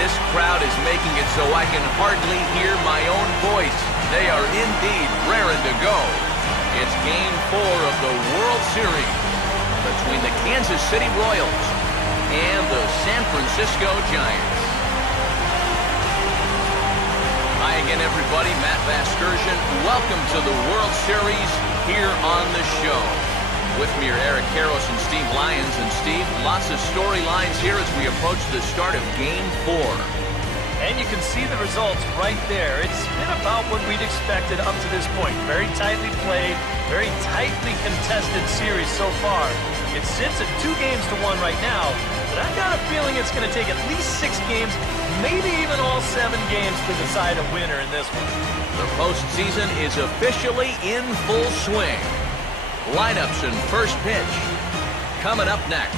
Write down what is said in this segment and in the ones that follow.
This crowd is making it so I can hardly hear my own voice. They are indeed raring to go. It's Game 4 of the World Series between the Kansas City Royals and the San Francisco Giants. Hi again, everybody. Matt Vasgersian. Welcome to the World Series here on the show. With me are Eric Karros and Steve Lyons. And Steve, lots of storylines here as we approach the start of Game 4. And you can see the results right there. It's been about what we'd expected up to this point. Very tightly played, very tightly contested series so far. It sits at 2-1 right now, but I've got a feeling it's going to take at least 6 games, maybe even all 7 games to decide a winner in this one. The postseason is officially in full swing. Lineups and first pitch coming up next.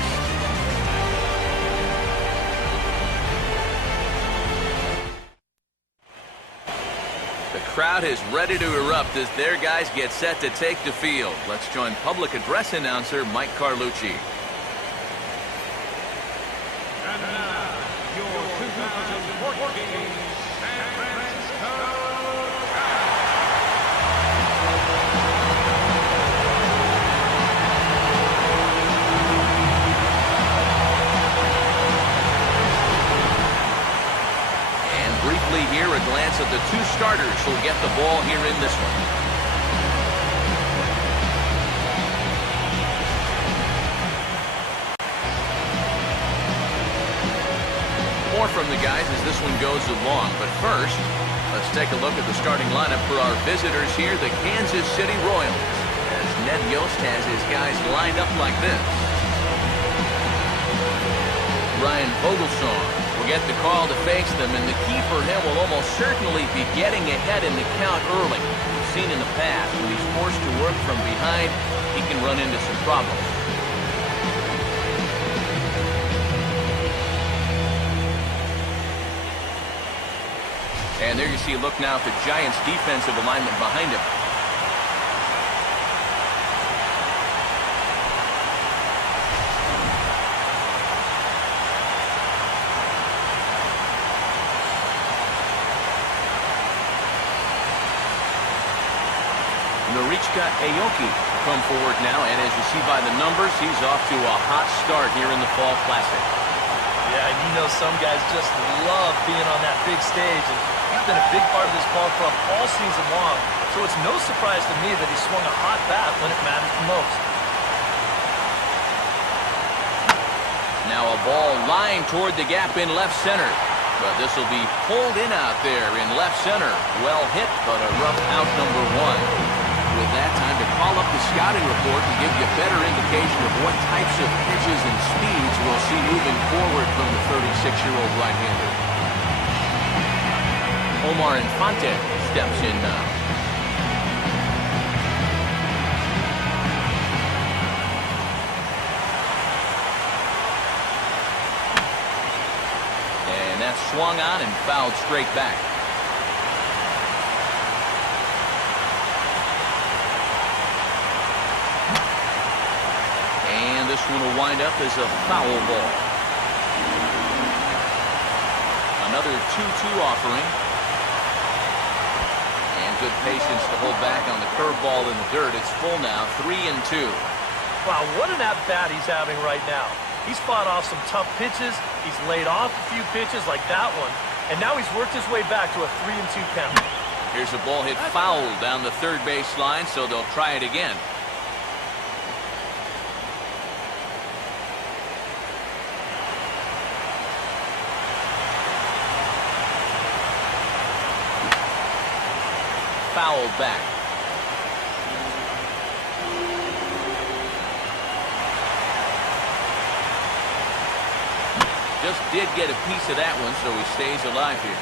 The crowd is ready to erupt as their guys get set to take the field. Let's join public address announcer Mike Carlucci. And now, your 2014 San Francisco Briefly here, a glance at the 2 starters who'll get the ball here in this one. More from the guys as this one goes along, but first, let's take a look at the starting lineup for our visitors here, the Kansas City Royals, as Ned Yost has his guys lined up like this. Ryan Vogelsong will get the call to face them, and the key for him will almost certainly be getting ahead in the count early. We've seen in the past, when he's forced to work from behind, he can run into some problems. And there you see a look now at the Giants' defensive alignment behind him. Norichka Aoki come forward now, and as you see by the numbers, he's off to a hot start here in the Fall Classic. Yeah, and you know some guys just love being on that big stage, and he's been a big part of this ball club all season long, so it's no surprise to me that he swung a hot bat when it mattered the most. Now a ball lined toward the gap in left center, but this will be pulled in out there in left center. Well hit, but a rough out number 1. With that, time to call up the scouting report and give you a better indication of what types of pitches and speeds we'll see moving forward from the 36-year-old right-hander. Omar Infante steps in now. And that's swung on and fouled straight back. This one will wind up as a foul ball. Another 2-2 offering. And good patience to hold back on the curveball in the dirt. It's full now, 3-2. Wow, what an at-bat he's having right now. He's fought off some tough pitches. He's laid off a few pitches like that one. And now he's worked his way back to a 3-2 count. Here's a ball hit foul down the third base line, so they'll try it again. Fouled back. Just did get a piece of that one, so he stays alive here.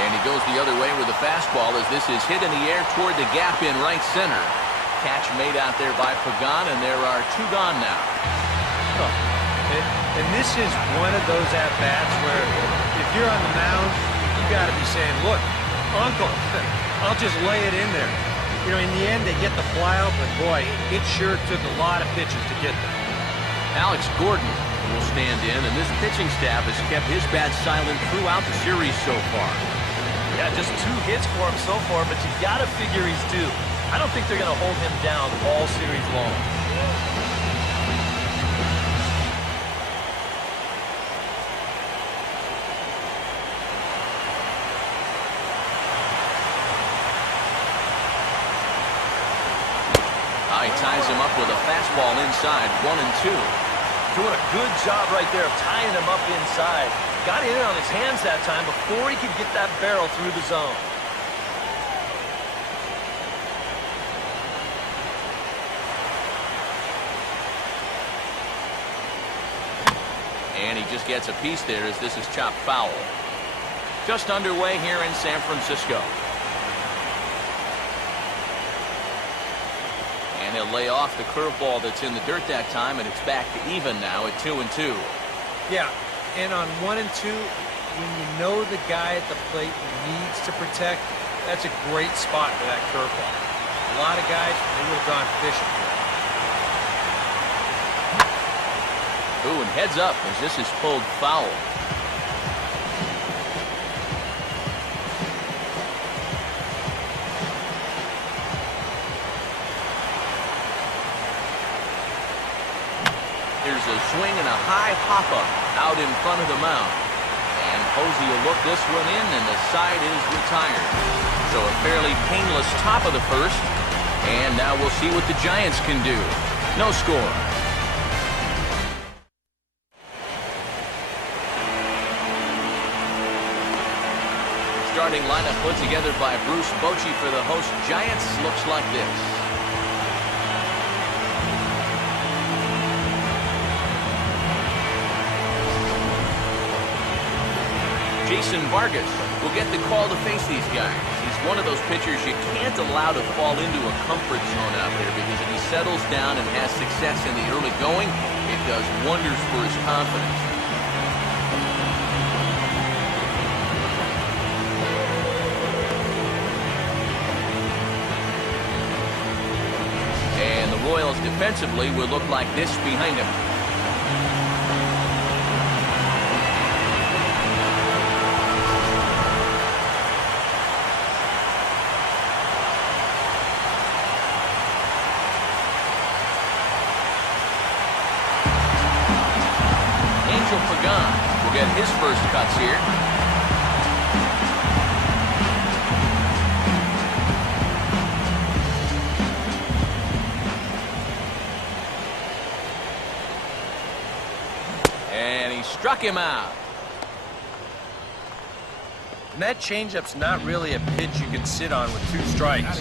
And he goes the other way with a fastball as this is hit in the air toward the gap in right center. Catch made out there by Pagan, and there are 2 gone now. And this is one of those at-bats where if you're on the mound, you got to be saying, look, Uncle, I'll just lay it in there. You know, in the end, they get the flyout, but boy, it sure took a lot of pitches to get there. Alex Gordon will stand in, and this pitching staff has kept his bat silent throughout the series so far. Yeah, just 2 hits for him so far, but you gotta figure he's due. I don't think they're gonna hold him down all series long. He ties him up with a fastball inside, 1-2. Doing a good job right there of tying him up inside. Got it in on his hands that time before he could get that barrel through the zone. And he just gets a piece there as this is chopped foul. Just underway here in San Francisco. And he'll lay off the curveball that's in the dirt that time, and it's back to even now at 2-2. Yeah, and on 1 and 2, when you know the guy at the plate needs to protect, that's a great spot for that curveball. A lot of guys, they would have gone fishing for that. Ooh, and heads up as this is pulled foul. Here's a swing and a high hop-up out in front of the mound. And Posey will look this one in, and the side is retired. So a fairly painless top of the first. And now we'll see what the Giants can do. No score. Starting lineup put together by Bruce Bochy for the host Giants looks like this. Jason Vargas will get the call to face these guys. He's one of those pitchers you can't allow to fall into a comfort zone out there, because if he settles down and has success in the early going, it does wonders for his confidence. And the Royals defensively will look like this behind him. Will get his first cuts here. And he struck him out. And that changeup's not really a pitch you can sit on with 2 strikes.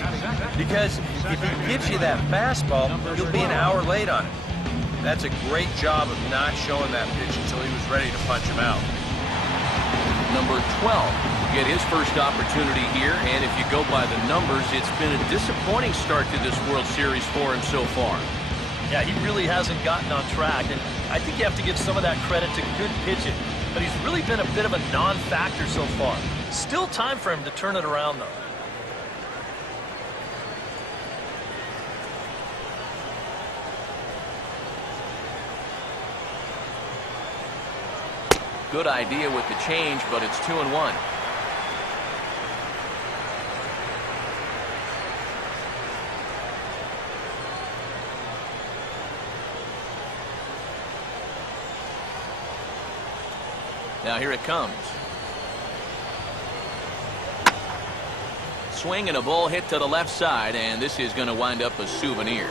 Because if he gives you that fastball, you'll be an hour late on it. That's a great job of not showing that pitch until he was ready to punch him out. Number 12 will get his first opportunity here, and if you go by the numbers, it's been a disappointing start to this World Series for him so far. Yeah, he really hasn't gotten on track, and I think you have to give some of that credit to good pitching, but he's really been a bit of a non-factor so far. Still time for him to turn it around, though. Good idea with the change, but it's 2-1. Now here it comes. Swing and a ball hit to the left side, and this is going to wind up a souvenir.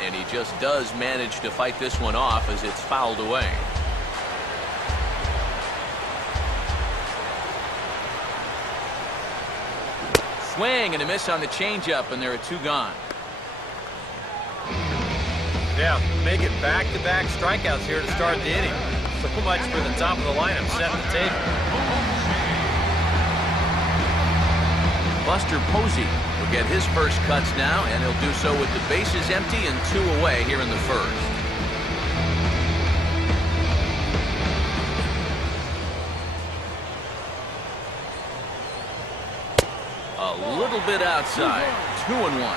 And he just does manage to fight this one off as it's fouled away. Swing and a miss on the changeup, and there are 2 gone. Yeah, making back-to-back strikeouts here to start the inning. So much for the top of the lineup setting the table. Buster Posey will get his first cuts now, and he'll do so with the bases empty and 2 away here in the first. A little bit outside. 2-1.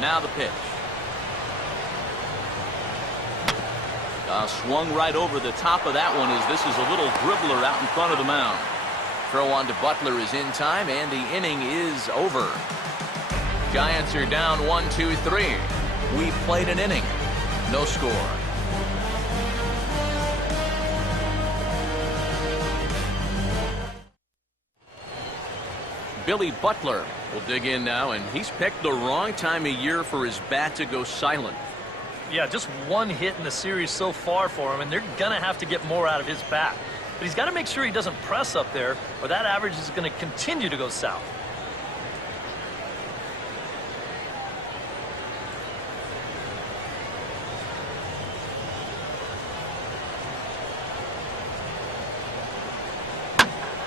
Now the pitch. Swung right over the top of that one as this is a little dribbler out in front of the mound. Throw on to Butler is in time, and the inning is over. Giants are down 1-2-3. We played an inning. No score. Billy Butler will dig in now, and he's picked the wrong time of year for his bat to go silent. Yeah, just one hit in the series so far for him, and they're going to have to get more out of his bat. But he's got to make sure he doesn't press up there, or that average is going to continue to go south.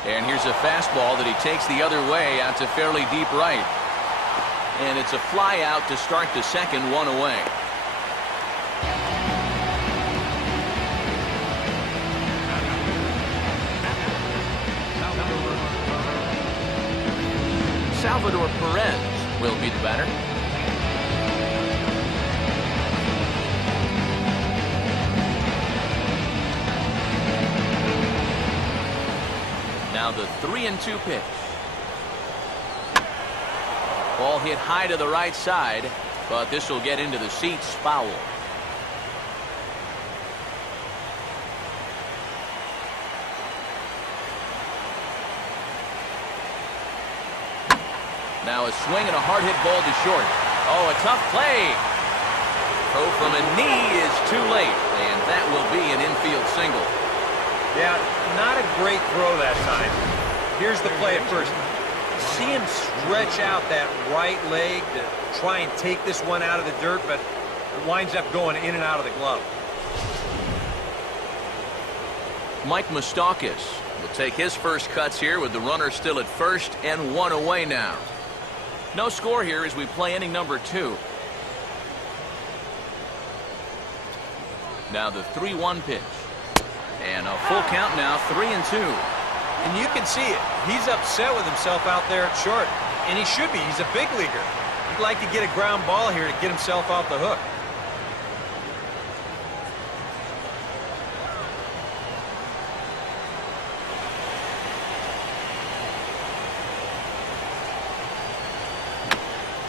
And here's a fastball that he takes the other way out to fairly deep right. And it's a fly out to start the second, 1 away. Salvador Perez will be the batter. Now the 3-2 pitch. Ball hit high to the right side, but this will get into the seats, foul. Now a swing and a hard hit ball to short. Oh, a tough play. Throw from a knee is too late, and that will be an infield single. Yeah, not a great throw that time. Here's the play at first. See him stretch out that right leg to try and take this one out of the dirt, but it winds up going in and out of the glove. Mike Moustakas will take his first cuts here with the runner still at first and 1 away now. No score here as we play inning number 2. Now the 3-1 pitch. And a full count now, 3-2. And you can see it. He's upset with himself out there at short. And he should be. He's a big leaguer. He'd like to get a ground ball here to get himself off the hook.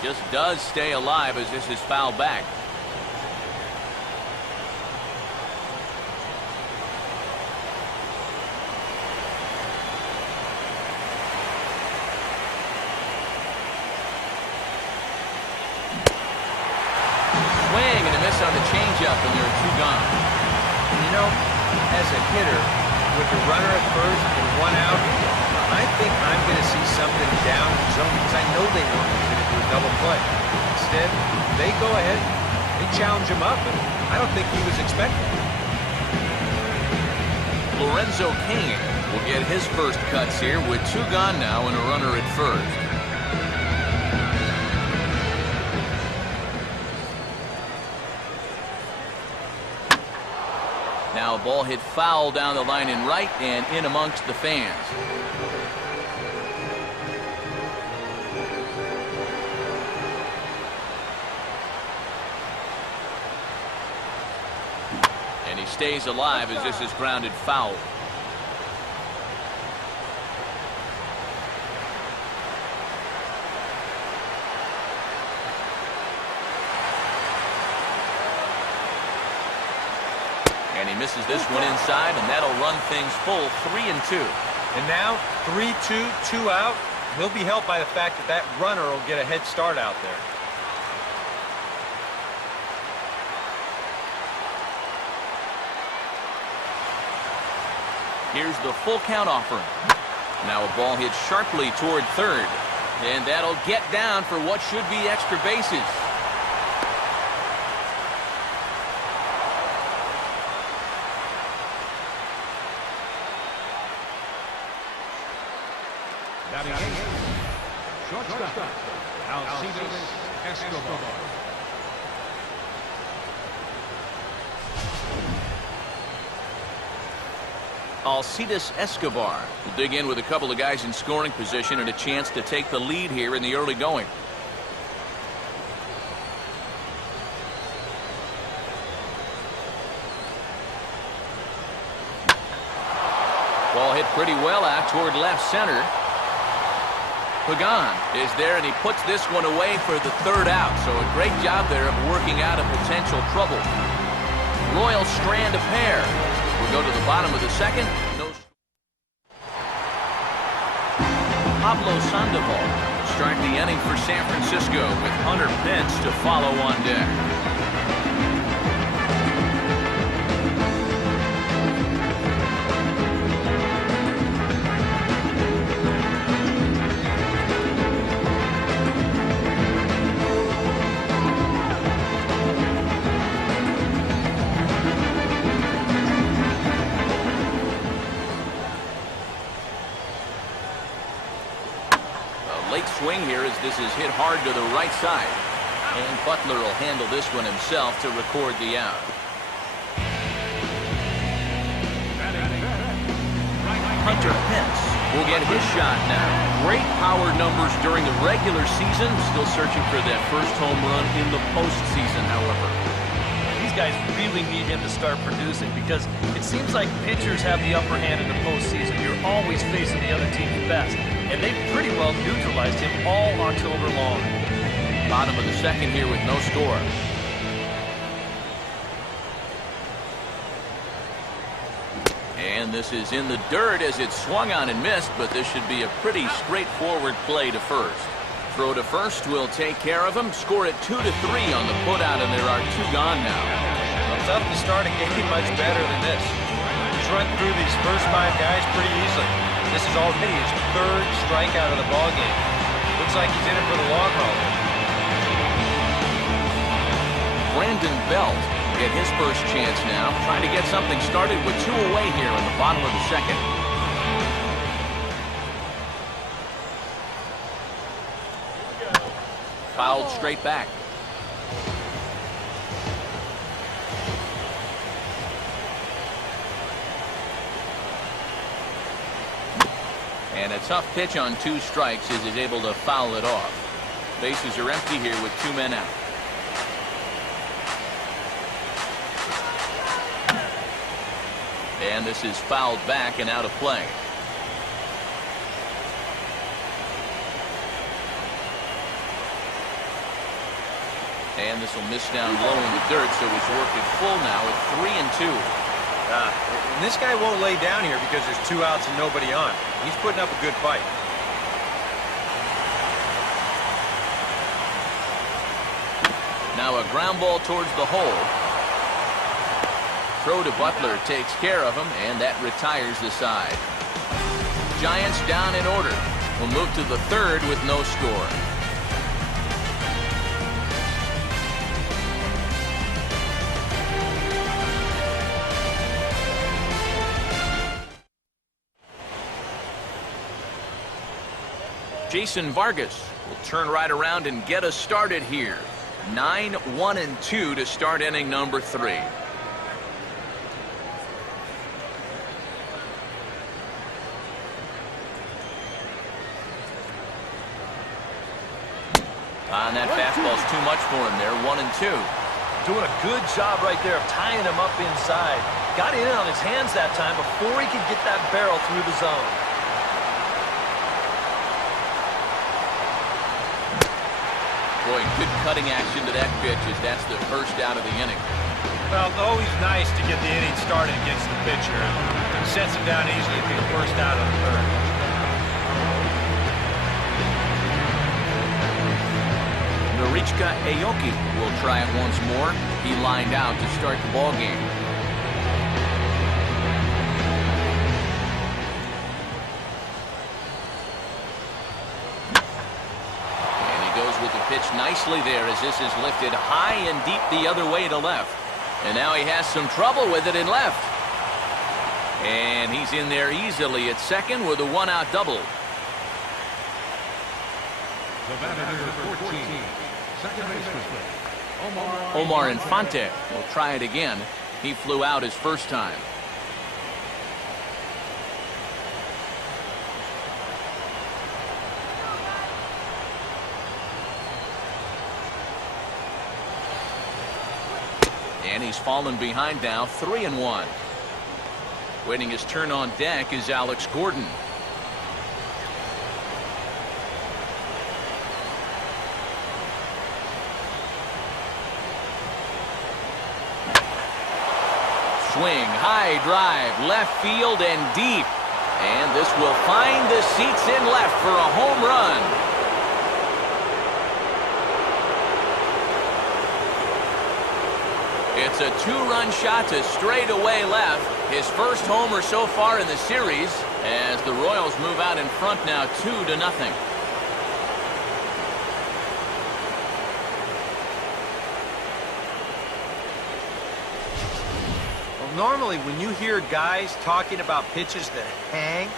Just does stay alive as this is fouled back. Swing and a miss on the changeup, and there are 2 gone. And you know, as a hitter, with the runner at first and 1 out, I think I'm going to see something down in the zone because I know they want him to do a double play. Instead, they go ahead, they challenge him up, and I don't think he was expecting it. Lorenzo Cain will get his first cuts here with 2 gone now and a runner at first. Now a ball hit foul down the line in right and in amongst the fans. And he stays alive as this is grounded foul. And he misses this one inside, and that'll run things full 3-2. And now 3-2, 2 out. He'll be helped by the fact that that runner will get a head start out there. Here's the full count offering. Now a ball hit sharply toward third, and that'll get down for what should be extra bases. Shortstop, Alcides Escobar. Alcides Escobar will dig in with a couple of guys in scoring position and a chance to take the lead here in the early going. Ball hit pretty well out toward left center. Pagan is there, and he puts this one away for the third out. So a great job there of working out a potential trouble. Royal strand a pair. We'll go to the bottom of the second. No. Pablo Sandoval will start the inning for San Francisco with Hunter Pence to follow on deck. Swing here as this is hit hard to the right side, and Butler will handle this one himself to record the out. Hunter Pence will get his shot now. Great power numbers during the regular season, still searching for that first home run in the postseason, however. These guys really need him to start producing because it seems like pitchers have the upper hand in the postseason. You're always facing the other team's best. And they pretty well neutralized him all October long. Bottom of the second here with no score. And this is in the dirt as it swung on and missed, but this should be a pretty straightforward play to first. Throw to first will take care of him. Score it 2-3 on the putout, and there are two gone now. Well, tough to start a game much better than this. He's run through these first 5 guys pretty easily. This is already his third strikeout of the ballgame. Looks like he's in it for the long haul. Brandon Belt will get his first chance now, trying to get something started with 2 away here in the bottom of the second. Fouled straight back. And a tough pitch on 2 strikes as he's able to foul it off. Bases are empty here with 2 men out. And this is fouled back and out of play. And this will miss down low in the dirt, so he's worked it full now at 3-2. And this guy won't lay down here because there's 2 outs and nobody on. He's putting up a good fight. Now a ground ball towards the hole. Throw to Butler takes care of him, and that retires the side. Giants down in order. Will move to the third with no score. Jason Vargas will turn right around and get us started here. 9-1-2 to start inning number 3. And that fastball's too much for him there. 1-2. Doing a good job right there of tying him up inside. Got in on his hands that time before he could get that barrel through the zone. Boy, good cutting action to that pitch as that's the first out of the inning. Well, always nice to get the inning started against the pitcher. Sets him down easily for the first out of the third. Norichka Aoki will try it once more. He lined out to start the ball game. With the pitch nicely there as this is lifted high and deep the other way to left. And now he has some trouble with it in left. And he's in there easily at second with a 1-out double. The batter, number 14, second baseman, Omar Infante will try it again. He flew out his first time. And he's fallen behind now, 3-1. Waiting his turn on deck is Alex Gordon. Swing, high drive, left field and deep. And this will find the seats in left for a home run. It's a two-run shot to straightaway left. His first homer so far in the series as the Royals move out in front now 2-0. Normally, when you hear guys talking about pitches that hang,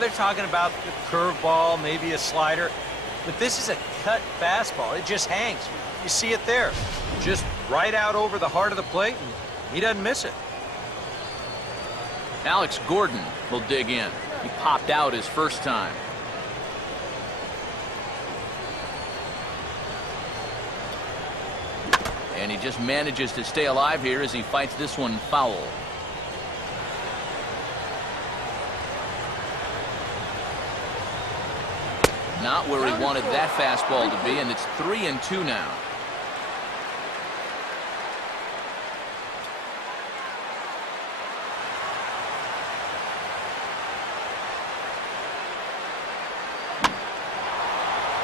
they're talking about the curveball, maybe a slider, but this is a cut fastball. It just hangs. You see it there. Just right out over the heart of the plate, and he doesn't miss it. Alex Gordon will dig in. He popped out his first time. And he just manages to stay alive here as he fights this one foul. Not where he wanted that fastball to be, and it's 3-2 now.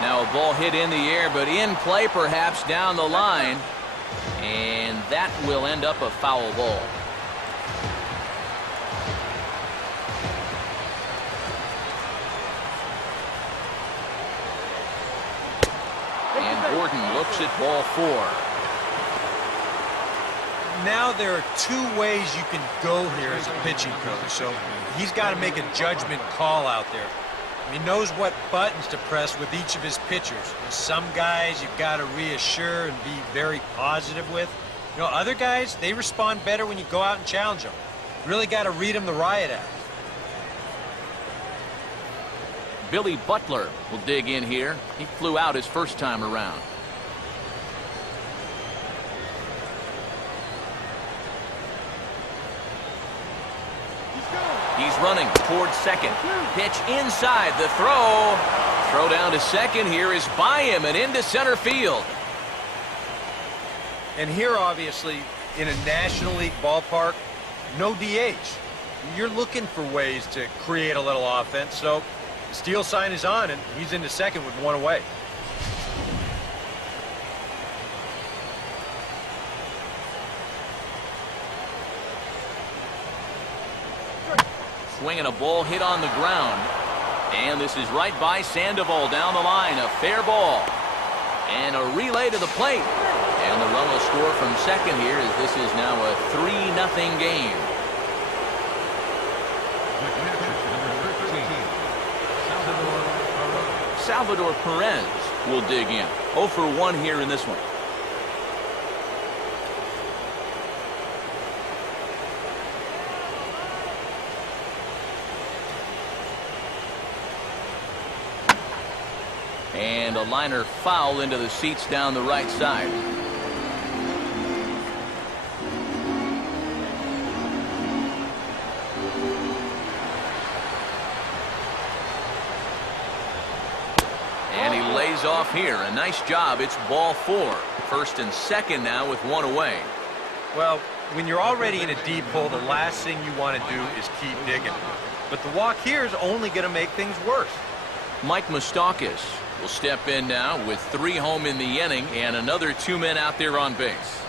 Now a ball hit in the air, but in play perhaps down the line. And that will end up a foul ball. And Gordon looks at ball 4. Now there are two ways you can go here as a pitching coach, so he's got to make a judgment call out there. He knows what buttons to press with each of his pitchers. Some guys you've got to reassure and be very positive with. Other guys, they respond better when you go out and challenge them. Really got to read them the riot act. Billy Butler will dig in here. He flew out his first time around. He's running towards second. Pitch inside the throw. Throw down to second here is by him and into center field. And here, obviously, in a National League ballpark, no DH. You're looking for ways to create a little offense, so the steal sign is on, and he's into second with one away. Swinging a ball hit on the ground. And this is right by Sandoval down the line. A fair ball. And a relay to the plate. And the run will score from second here as this is now a 3-0 game. Salvador Perez will dig in. 0 for 1 here in this one. And a liner foul into the seats down the right side. And he lays off here. A nice job. It's ball 4. First and second now with one away. Well, when you're already in a deep hole, the last thing you want to do is keep digging. But the walk here is only going to make things worse. Mike Moustakas will step in now with 3 home in the inning and another 2 men out there on base.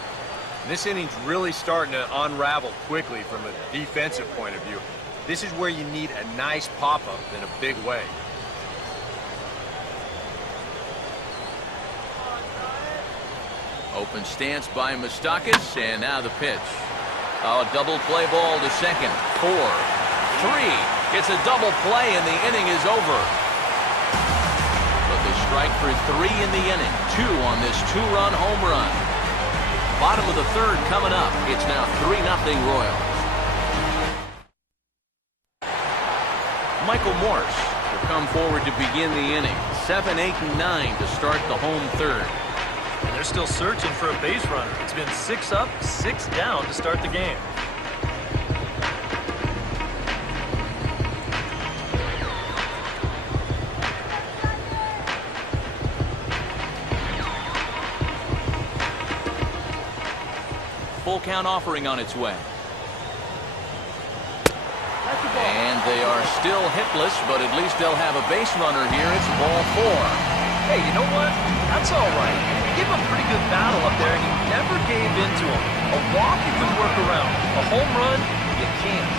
This inning's really starting to unravel quickly from a defensive point of view. This is where you need a nice pop-up in a big way. Open stance by Moustakas, and now the pitch. A double play ball to second. 4, 3. It's a double play, and the inning is over. But they strike for 3 in the inning. 2 on this 2-run home run. Bottom of the third coming up. It's now 3-0 Royals. Michael Morse will come forward to begin the inning. 7, 8, and 9 to start the home third. And they're still searching for a base runner. It's been 6 up, 6 down to start the game. Full count offering on its way. And they are still hitless, but at least they'll have a base runner here. It's ball 4. Hey, you know what? That's all right. You gave him a pretty good battle up there, and you never gave in to him. A walk you can work around. A home run, you can't.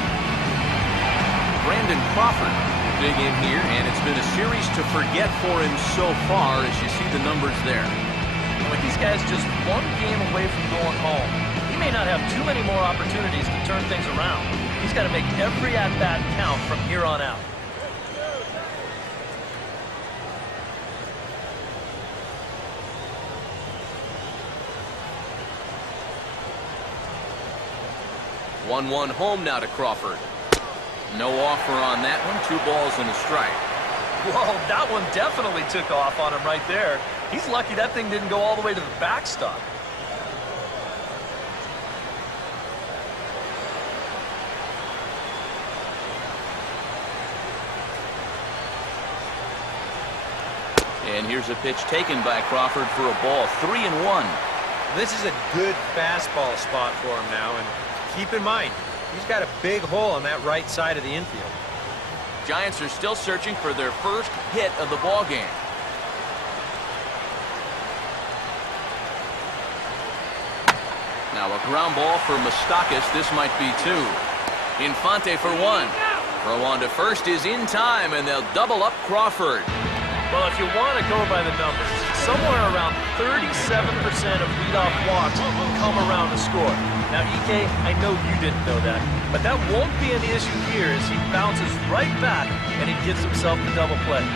Brandon Crawford big in here, and it's been a series to forget for him so far as you see the numbers there. With these guys just one game away from going home, he may not have too many more opportunities to turn things around. He's got to make every at-bat count from here on out. One home now to Crawford. No offer on that one. 2 balls and a strike. Whoa, that one definitely took off on him right there. He's lucky that thing didn't go all the way to the backstop. And here's a pitch taken by Crawford for a ball. 3-1. This is a good fastball spot for him now, and keep in mind, he's got a big hole on that right side of the infield. Giants are still searching for their first hit of the ball game. Now a ground ball for Moustakas. This might be 2. Infante for 1. Throw on to first is in time, and they'll double up Crawford. Well, if you want to go by the numbers, somewhere around 37% of leadoff walks come around to score. Now, Ike, I know you didn't know that, but that won't be an issue here as he bounces right back and he gets himself the double play.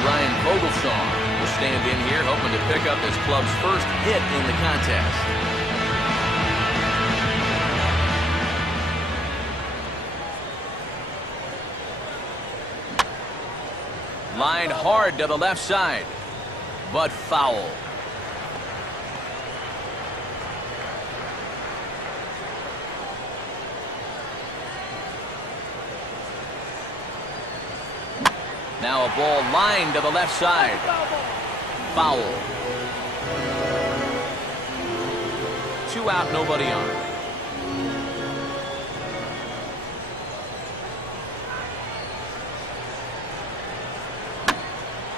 Ryan Vogelsong will stand in here hoping to pick up his club's first hit in the contest. Line hard to the left side, but foul. Now a ball lined to the left side. Foul. 2 out, nobody on.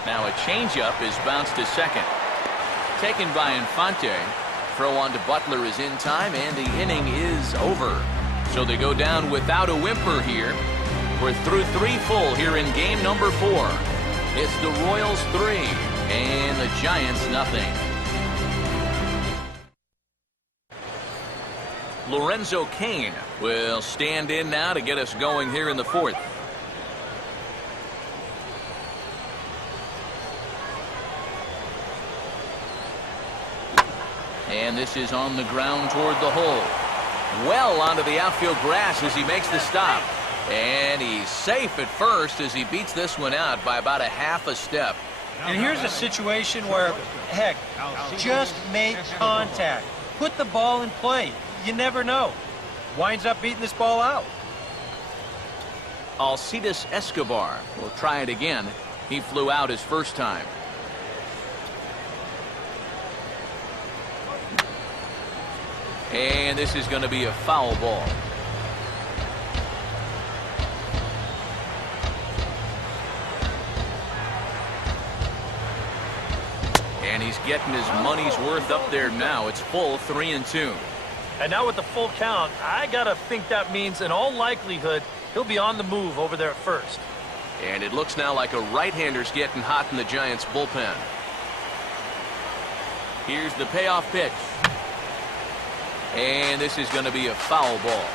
Now a changeup is bounced to second. Taken by Infante. Throw on to Butler is in time, and the inning is over. So they go down without a whimper here. We're through 3 full here in game number 4. It's the Royals 3 and the Giants nothing. Lorenzo Cain will stand in now to get us going here in the 4th. And this is on the ground toward the hole. Well onto the outfield grass as he makes the stop. And he's safe at first as he beats this one out by about a half a step. And here's a situation where, heck, just make contact. Put the ball in play. You never know. Winds up beating this ball out. Alcides Escobar will try it again. He flew out his first time. And this is going to be a foul ball. And he's getting his money's worth up there now. It's full 3-2. And now with the full count, I got to think that means in all likelihood he'll be on the move over there at first. And it looks now like a right-hander's getting hot in the Giants bullpen. Here's the payoff pitch. And this is going to be a foul ball.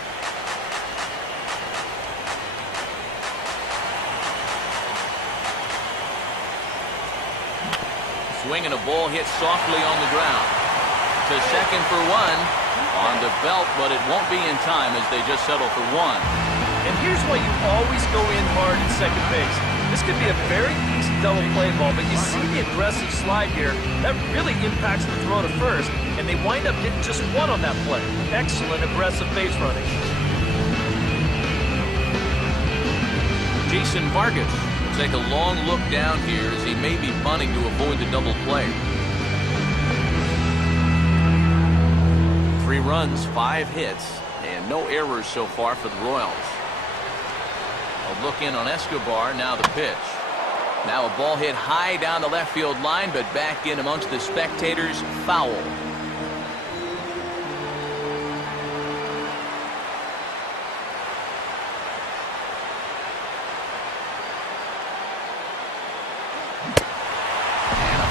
Swinging a ball hit softly on the ground. To second for 1. On the belt, but it won't be in time as they just settle for 1. And here's why you always go in hard at second base. This could be a very easy double play ball, but you see the aggressive slide here. That really impacts the throw to first, and they wind up getting just one on that play. Excellent aggressive base running. Jason Vargas will take a long look down here as he may be bunting to avoid the double play. 3 runs, 5 hits, and no errors so far for the Royals. A look in on Escobar, now the pitch. Now a ball hit high down the left field line, but back in amongst the spectators, foul.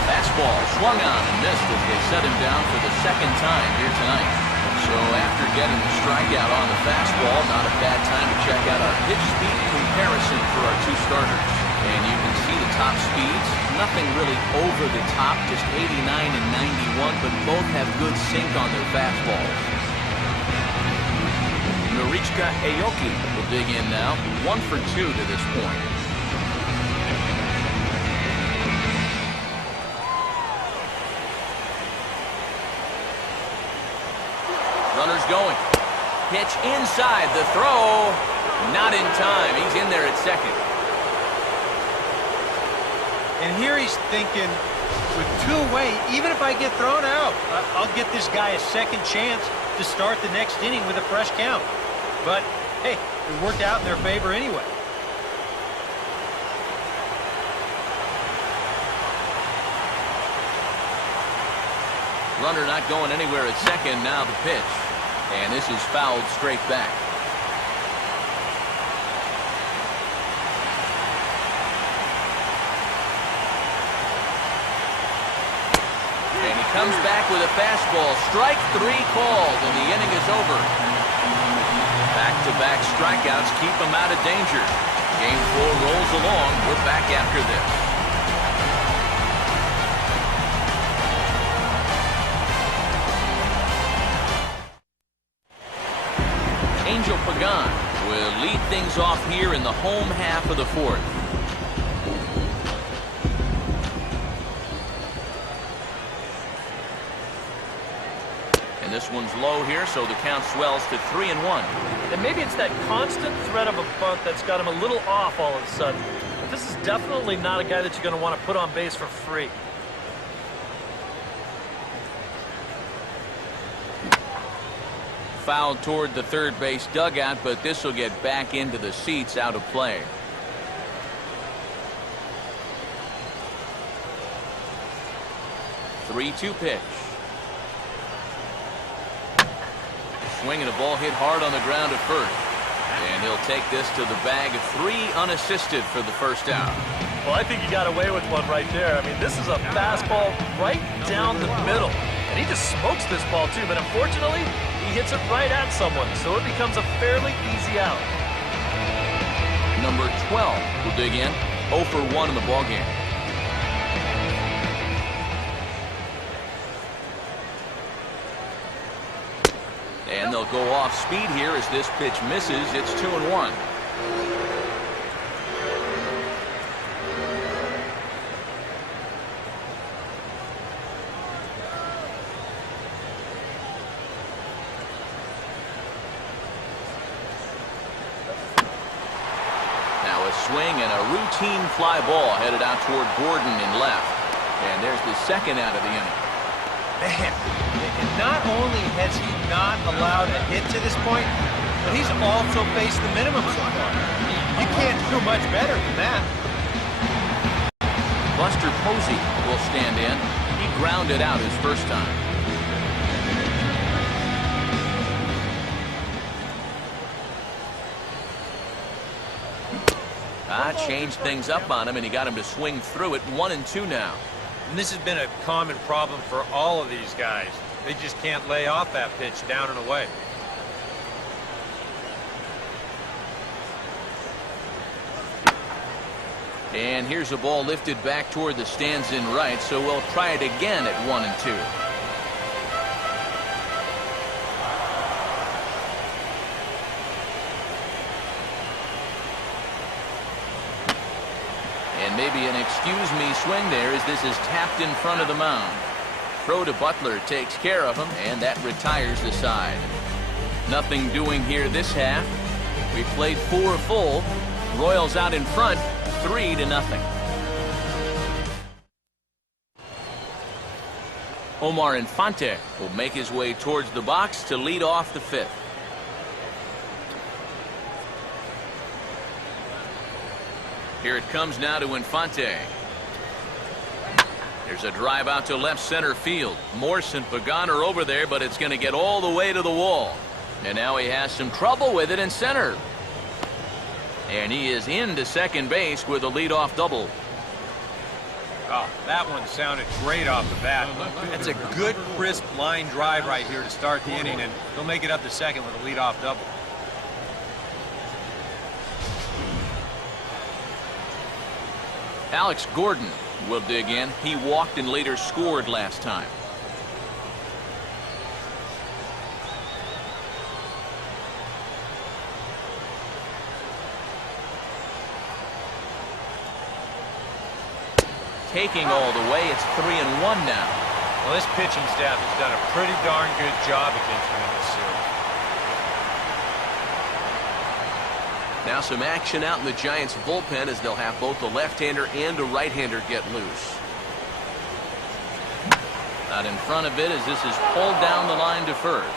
Fastball swung on and missed as they set him down for the second time here tonight. So after getting the strikeout on the fastball, not a bad time to check out our pitch speed comparison for our 2 starters. And you can see the top speeds, nothing really over the top, just 89 and 91, but both have good sync on their fastballs. Marichka Aoki will dig in now, 1 for 2 to this point. Runners going. Pitch inside. The throw. Not in time. He's in there at second. And here he's thinking, with 2 away, even if I get thrown out, I'll get this guy a second chance to start the next inning with a fresh count. But, hey, it worked out in their favor anyway. Runner not going anywhere at second. Now the pitch. And this is fouled straight back. And he comes back with a fastball. Strike 3 called, and the inning is over. Back-to-back strikeouts keep him out of danger. Game 4 rolls along. We're back after this. Angel Pagan will lead things off here in the home half of the 4th. And this one's low here, so the count swells to 3-1. And maybe it's that constant threat of a bunt that's got him a little off all of a sudden. But this is definitely not a guy that you're going to want to put on base for free. Fouled toward the third base dugout, but this will get back into the seats, out of play. Three-two pitch. Swing and a ball hit hard on the ground at first. And he'll take this to the bag of 3 unassisted for the first out. Well, I think he got away with one right there. I mean, this is a fastball right down the middle. And he just smokes this ball, too. But unfortunately, he hits it right at someone. So it becomes a fairly easy out. Number 12 will dig in. 0 for 1 in the ballgame. And they'll go off speed here as this pitch misses. It's 2-1. Swing and a routine fly ball headed out toward Gordon in left. And there's the second out of the inning. Man, and not only has he not allowed a hit to this point, but he's also faced the minimum so far. You can't do much better than that. Buster Posey will stand in. He grounded out his first time. Changed things up on him, and he got him to swing through it. 1-2 now. And this has been a common problem for all of these guys. They just can't lay off that pitch down and away. And here's a ball lifted back toward the stands in right, so we'll try it again at 1-2. And maybe an excuse me swing there as this is tapped in front of the mound. Throw to Butler takes care of him, and that retires the side. Nothing doing here this half. We played 4 full. Royals out in front, 3-0. Omar Infante will make his way towards the box to lead off the 5th. Here it comes now to Infante. There's a drive out to left center field. Morse and Pagan are over there, but it's going to get all the way to the wall. And now he has some trouble with it in center. And he is into second base with a leadoff double. Oh, that one sounded great off the bat. That's a good, crisp line drive right here to start the inning, and he'll make it up to second with a leadoff double. Alex Gordon will dig in. He walked and later scored last time. Taking all the way, it's 3-1 now. Well, this pitching staff has done a pretty darn good job against him in this series. Now some action out in the Giants bullpen as they'll have both a left-hander and a right-hander get loose. Out in front of it as this is pulled down the line to first.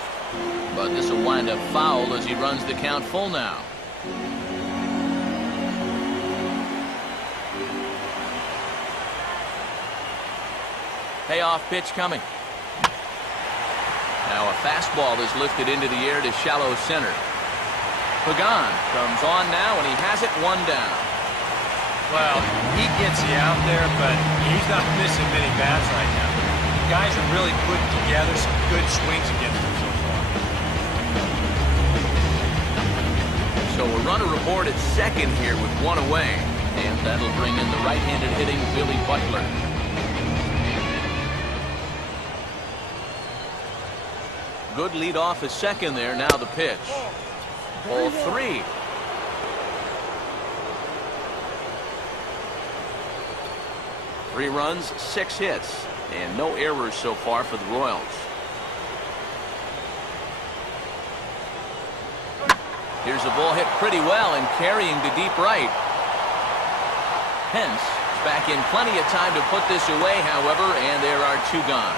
But this will wind up foul as he runs the count full now. Payoff pitch coming. Now a fastball is lifted into the air to shallow center. Pagan comes on now, and he has it 1 down. Well, he gets you out there, but he's not missing many bats right now. The guys are really putting together some good swings against him so far. So a runner aboard at second here with 1 away, and that'll bring in the right-handed hitting Billy Butler. Good lead off at second there. Now the pitch. Ball 3. Three runs, 6 hits, and no errors so far for the Royals. Here's a ball hit pretty well and carrying to deep right. Pence is back in plenty of time to put this away, however, and there are 2 gone.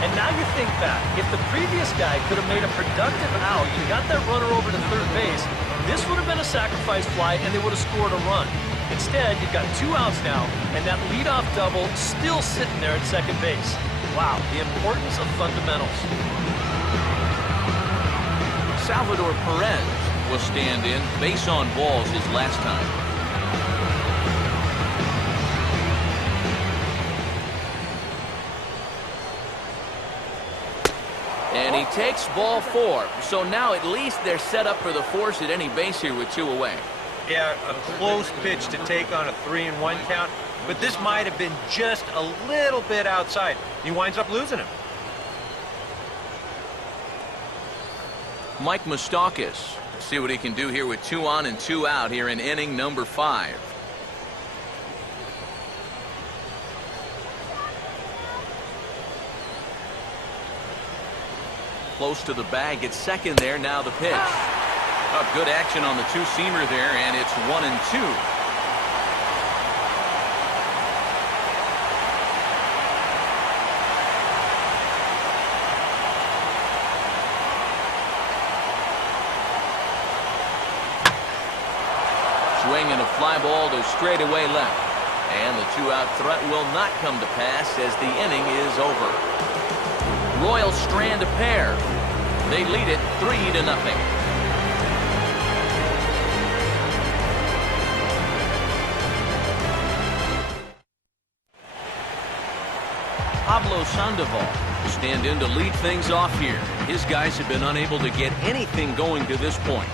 And now you think back, if the previous guy could have made a productive out and got that runner over to third base, this would have been a sacrifice fly and they would have scored a run. Instead, you've got 2 outs now, and that leadoff double still sitting there at second base. Wow, the importance of fundamentals. Salvador Perez will stand in, base on balls his last time. And he takes ball 4. So now at least they're set up for the force at any base here with 2 away. Yeah, a close pitch to take on a 3-1 count, but this might have been just a little bit outside. He winds up losing him. Mike Moustakas, see what he can do here with 2 on and 2 out here in inning number 5. Close to the bag at second there. Now the pitch. Good action on the 2-seamer there, and it's 1-2. Swing and a fly ball to straightaway left. And the 2-out threat will not come to pass as the inning is over. Royals strand a pair. They lead it 3-0. Pablo Sandoval will stand in to lead things off here. His guys have been unable to get anything going to this point.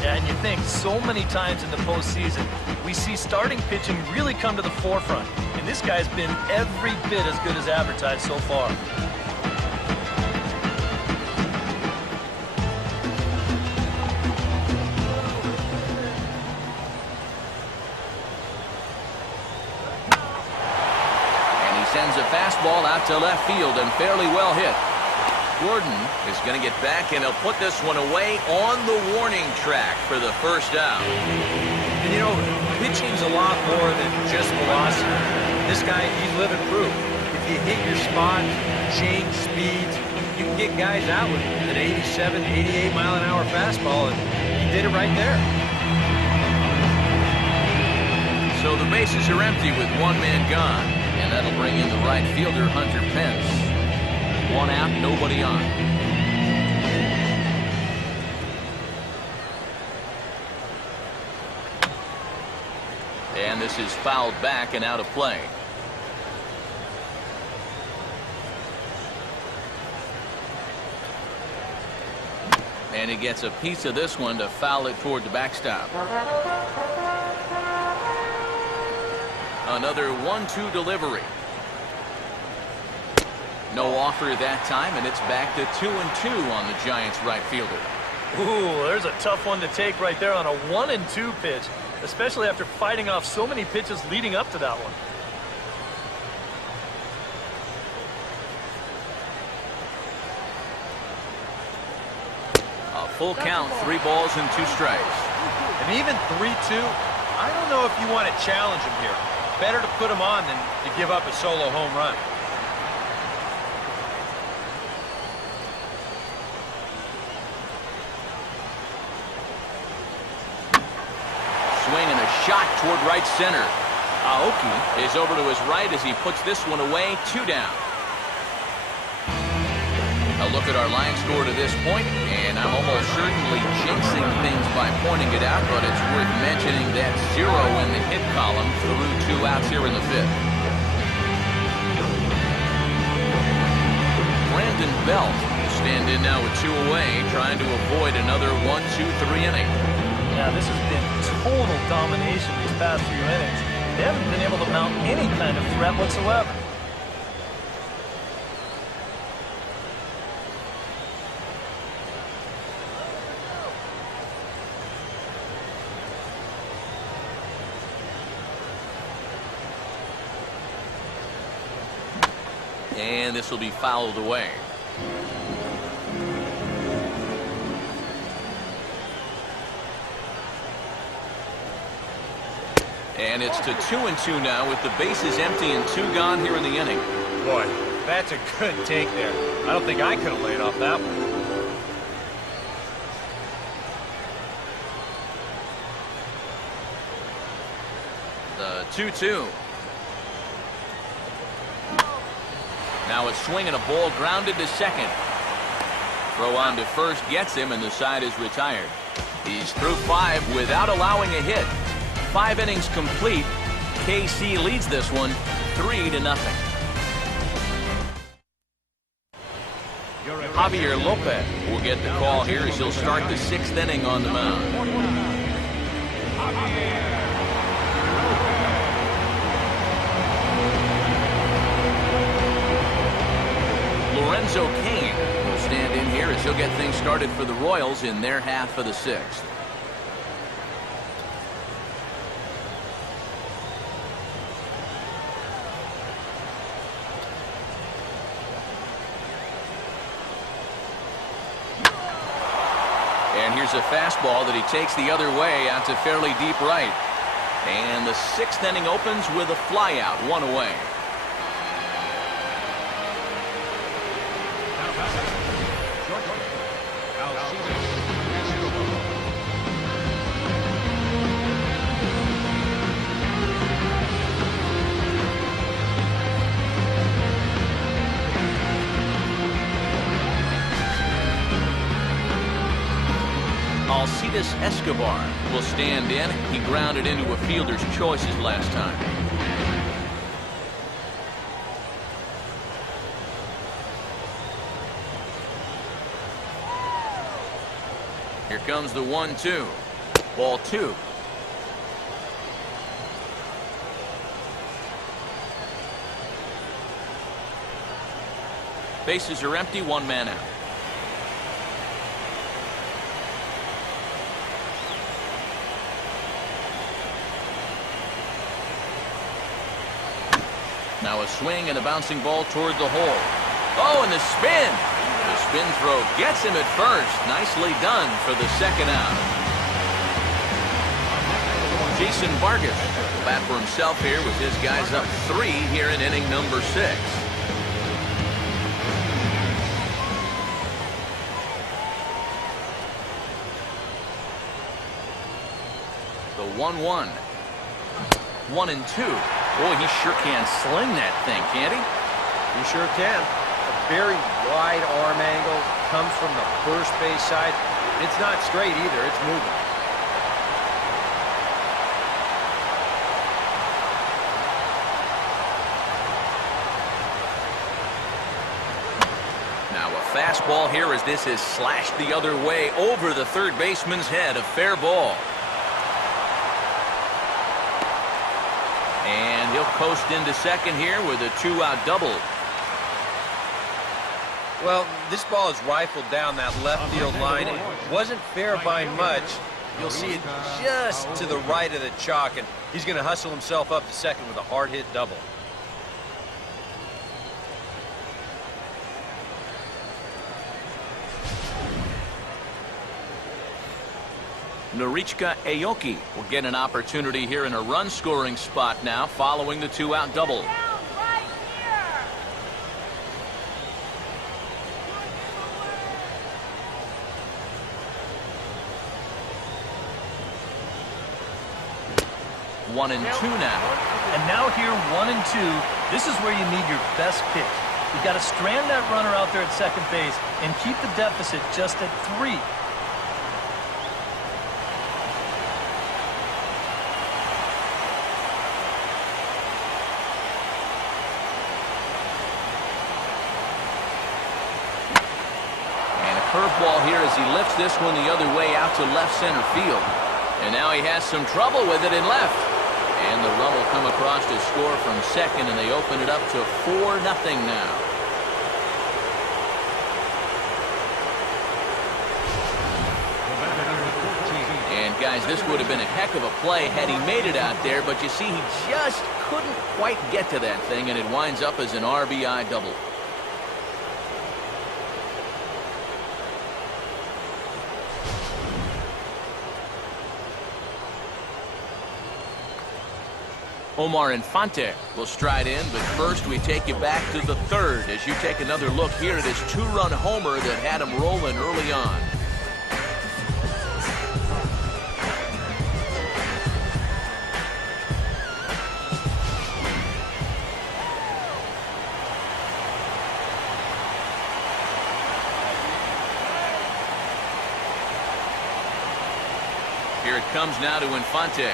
Yeah, and you think so many times in the postseason, we see starting pitching really come to the forefront. And this guy's been every bit as good as advertised so far. sends a fastball out to left field and fairly well hit. Gordon is going to get back, and he'll put this one away on the warning track for the first out. And you know, pitching's a lot more than just velocity. This guy, he's living proof. If you hit your spot, change speeds, you can get guys out with an 87, 88 mile an hour fastball, and he did it right there. So the bases are empty with one man gone, and that'll bring in the right fielder, Hunter Pence. One out, nobody on. And this is fouled back and out of play. And he gets a piece of this one to foul it toward the backstop. Another 1-2 delivery. No offer that time, and it's back to 2-2 on the Giants' right fielder. Ooh, there's a tough one to take right there on a 1-2 pitch, especially after fighting off so many pitches leading up to that one. A full count, 3 balls and 2 strikes. And even 3-2, I don't know if you want to challenge him here. Better to put him on than to give up a solo home run. Swing and a shot toward right center. Aoki is over to his right as he puts this one away, 2 down. A look at our line score to this point, and I'm almost certainly jinxing things by pointing it out, but it's worth mentioning that 0 in the hit column through 2 outs here in the 5th. Brandon Belt will stand in now with 2 away, trying to avoid another 1-2-3 inning. Yeah, this has been total domination these past few innings. They haven't been able to mount any kind of threat whatsoever. And this will be fouled away. And it's to 2-2 now with the bases empty and 2 gone here in the inning. Boy, that's a good take there. I don't think I could have laid off that one. The 2-2. Now a swing and a ball grounded to second. Throw on to first gets him, and the side is retired. He's through 5 without allowing a hit. 5 innings complete. KC leads this one 3-0. Javier Lopez will get the call here as he'll start the 6th inning on the mound. Lorenzo Cain will stand in here as he'll get things started for the Royals in their half of the 6th. And here's a fastball that he takes the other way out to fairly deep right. And the 6th inning opens with a flyout, 1 away. Alcides Escobar will stand in. He grounded into a fielder's choices last time. Here comes the 1-2. Ball 2. Bases are empty, 1 man out. Now a swing and a bouncing ball toward the hole. Oh, and the spin. The spin throw gets him at first. Nicely done for the second out. Jason Vargas will bat for himself here with his guys up 3 here in inning number 6. The 1-1. 1-2. Boy, he sure can sling that thing, can't he? He sure can. A very wide arm angle, comes from the first base side. It's not straight either, it's moving. Now a fastball here as this is slashed the other way over the third baseman's head. A fair ball. And he'll coast into second here with a 2-out double. Well, this ball is rifled down that left field line. It wasn't fair by much. You'll see it just to the right of the chalk, and he's going to hustle himself up to second with a hard hit double. Norichka Aoki will get an opportunity here in a run-scoring spot now following the 2-out double. Right here. 1-2 now. And now here, 1-2. This is where you need your best pitch. You've got to strand that runner out there at second base and keep the deficit just at 3. Curveball here as he lifts this one the other way out to left center field. And now he has some trouble with it in left. And the run will come across to score from second, and they open it up to 4-0 now. And guys, this would have been a heck of a play had he made it out there, but you see he just couldn't quite get to that thing, and it winds up as an RBI double. Omar Infante will stride in, but first we take you back to the 3rd as you take another look here at his 2-run homer that had him rolling early on. Here it comes now to Infante.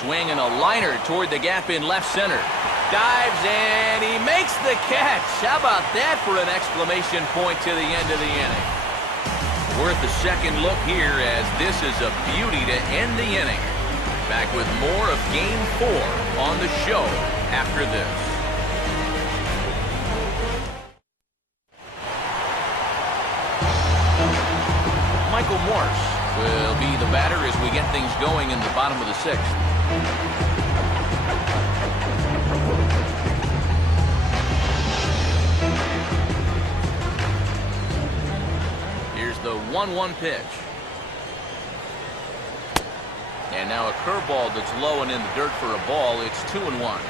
Swing and a liner toward the gap in left center. Dives and he makes the catch. How about that for an exclamation point to the end of the inning? Worth a second look here as this is a beauty to end the inning. Back with more of Game 4 on the show after this. Michael Morse will be the batter as we get things going in the bottom of the 6th. Here's the 1-1 pitch. And now a curveball that's low and in the dirt for a ball. It's 2-1.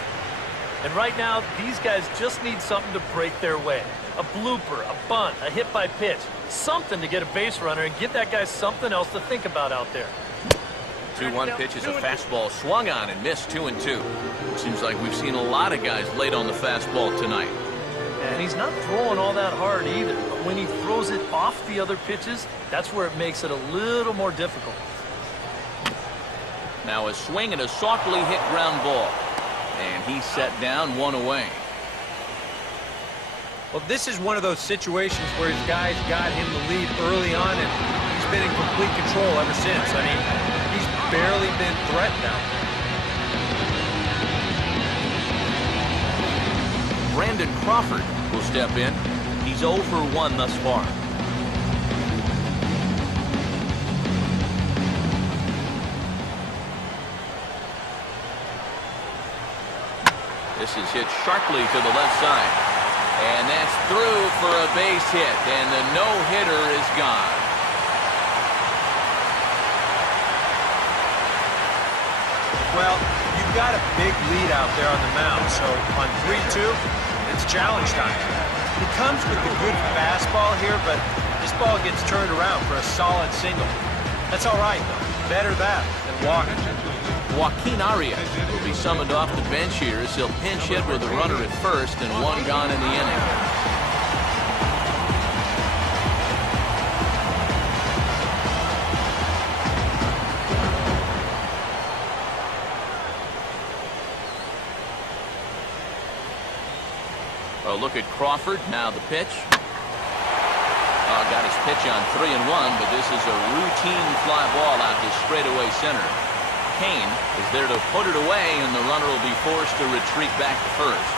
And right now, these guys just need something to break their way. A blooper, a bunt, a hit by pitch. Something to get a base runner and give that guy something else to think about out there. 2-1 pitch is a fastball swung on and missed. 2-2. Seems like we've seen a lot of guys late on the fastball tonight. And he's not throwing all that hard either. But when he throws it off the other pitches, that's where it makes it a little more difficult. Now a swing and a softly hit ground ball. And he's set down, 1 away. Well, this is one of those situations where his guys got him the lead early on, and he's been in complete control ever since. I mean, he's barely been threatened out there. Brandon Crawford will step in. He's 0 for 1 thus far. This is hit sharply to the left side. And that's through for a base hit. And the no-hitter is gone. Well, you've got a big lead out there on the mound, so on 3-2, it's challenge time. He comes with the good fastball here, but this ball gets turned around for a solid single. That's all right, though. Better that than walking. Joaquin Arias will be summoned off the bench here as he'll pinch hit with a runner at first and one gone in the inning. A look at Crawford. Now the pitch. Got his pitch on 3-1, but this is a routine fly ball out to straightaway center. Kane is there to put it away, and the runner will be forced to retreat back to first.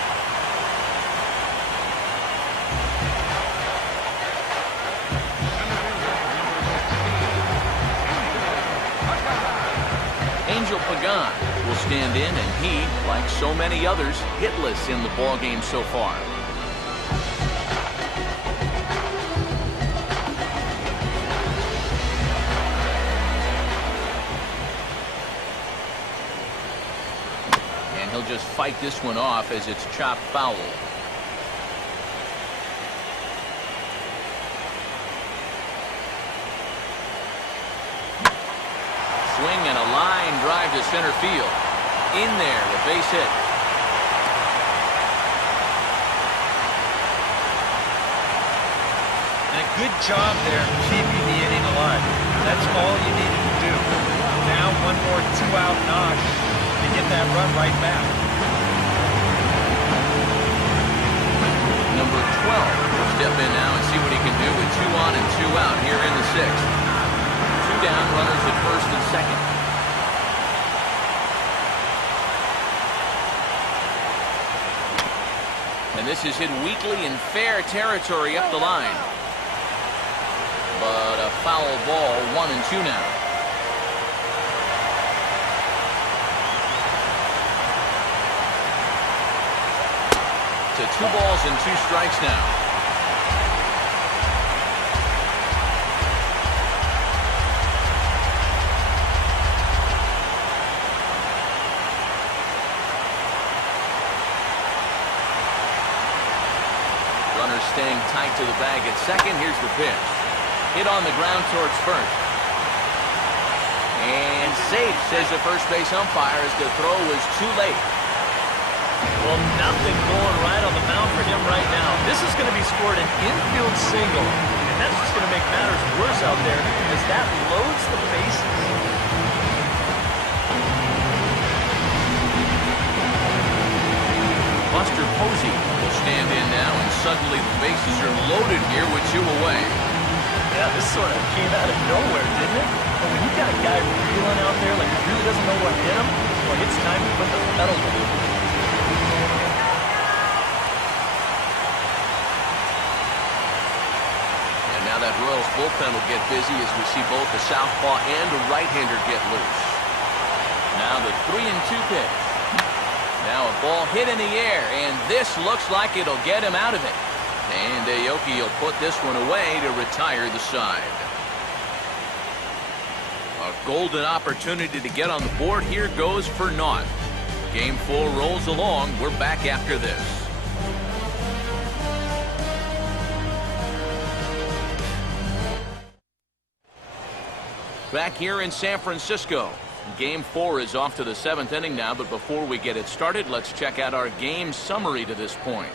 Angel Pagan will stand in, and he, like so many others, hitless in the ballgame so far. He'll just fight this one off as it's chopped foul. Swing and a line drive to center field. In there, the base hit. And a good job there keeping the inning alive. That's all you needed to do. Now one more two-out notch to get that run right back. Number 12 will step in now and see what he can do with 2 on and 2 out here in the 6th. 2 down, runners at first and second. And this is hit weakly in fair territory up the line. But a foul ball, 1 and 2 now. To 2 balls and 2 strikes now. Runner staying tight to the bag at second. Here's the pitch. Hit on the ground towards first. And safe, says the first base umpire, as the throw was too late. Well, nothing going right on the mound for him right now. This is going to be scored an infield single, and that's just going to make matters worse out there as that loads the bases. Buster Posey will stand in now, and suddenly the bases are loaded here with 2 away. Yeah, this sort of came out of nowhere, didn't it? But when you've got a guy reeling out there like he really doesn't know what hit him, well, it's time to put the pedal to it. Now that Royals bullpen will get busy as we see both the southpaw and a right-hander get loose. Now the 3-2 pitch. Now a ball hit in the air, and this looks like it'll get him out of it. And Aoki will put this one away to retire the side. A golden opportunity to get on the board here goes for naught. Game 4 rolls along. We're back after this. Back here in San Francisco. Game 4 is off to the 7th inning now, but before we get it started, let's check out our game summary to this point.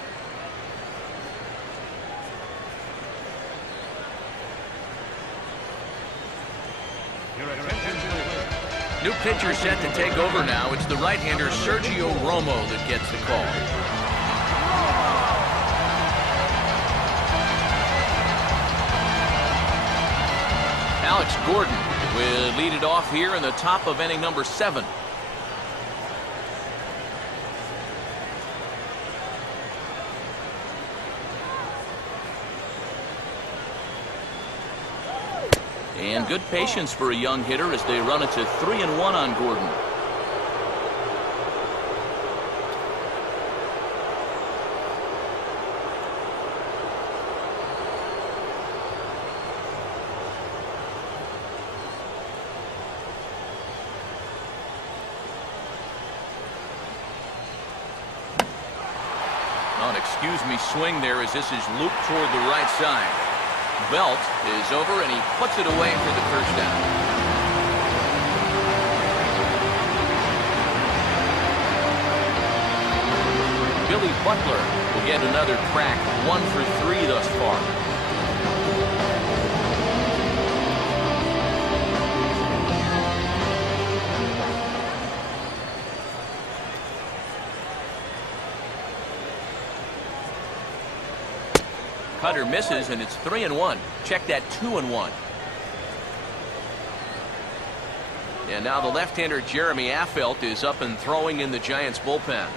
New pitcher set to take over now. It's the right-hander Sergio Romo that gets the call. Alex Gordon will lead it off here in the top of inning number 7. And good patience for a young hitter as they run it to 3-1 on Gordon. swing there as this is looped toward the right side. Belt is over, and he puts it away for the first down. Billy Butler will get another crack, 1 for 3 thus far. Cutter misses, and it's 3-1. Check that 2-1. And now the left-hander Jeremy Affeldt is up and throwing in the Giants bullpen.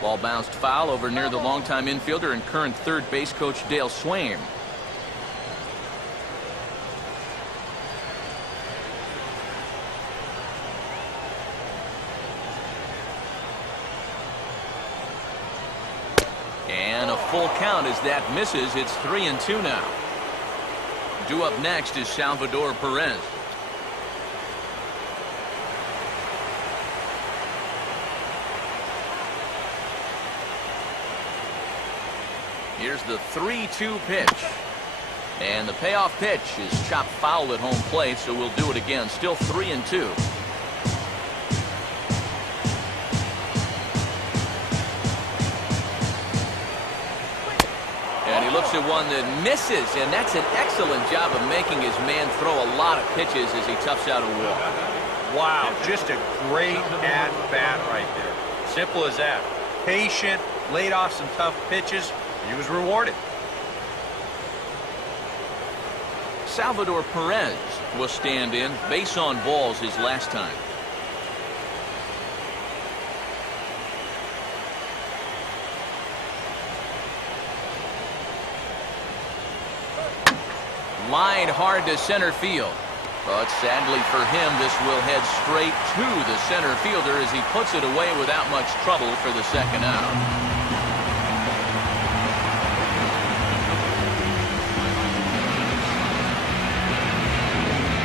Ball bounced foul over near the longtime infielder and current third base coach Dale Swaim. And a full count as that misses. It's 3-2 now. Due up next is Salvador Perez. Here's the 3-2 pitch. And the payoff pitch is chopped foul at home plate, so we'll do it again. Still 3-2. And he looks at one that misses, and that's an excellent job of making his man throw a lot of pitches as he toughs out a wall. Wow, just a great at-bat right there. Simple as that. Patient, laid off some tough pitches. He was rewarded. Salvador Perez will stand in. Base on balls his last time. Line hard to center field. But sadly for him, this will head straight to the center fielder as he puts it away without much trouble for the second out.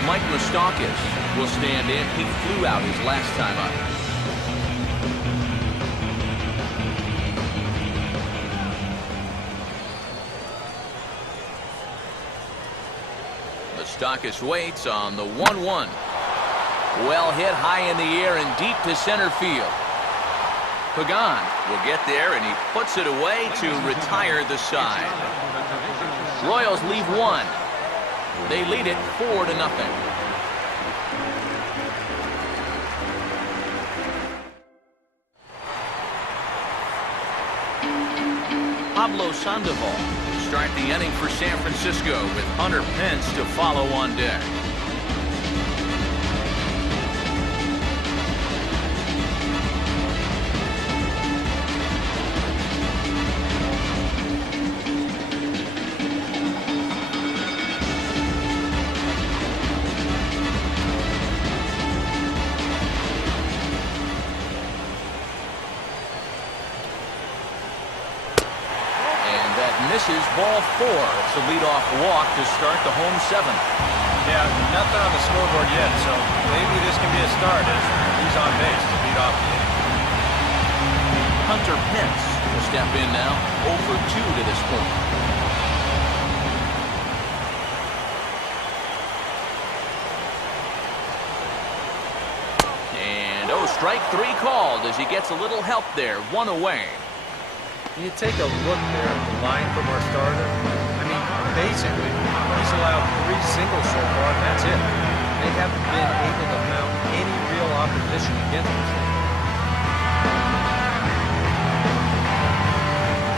Mike Moustakas will stand in. He flew out his last time up. Moustakas waits on the 1-1. Well hit high in the air and deep to center field. Pagan will get there, and he puts it away to retire the side. Royals leave one. They lead it 4-0. Pablo Sandoval will start the inning for San Francisco with Hunter Pence to follow on deck. Misses, ball 4. It's a leadoff walk to start the home 7th. Yeah, nothing on the scoreboard yet, so maybe this can be a start as he's on base to lead off the inning. Hunter Pence will step in now, 0 for 2 to this point. And strike 3 called as he gets a little help there, 1 away. You take a look there at the line from our starter. I mean, basically, he's allowed 3 singles so far, and that's it. They haven't been able to mount any real opposition against us.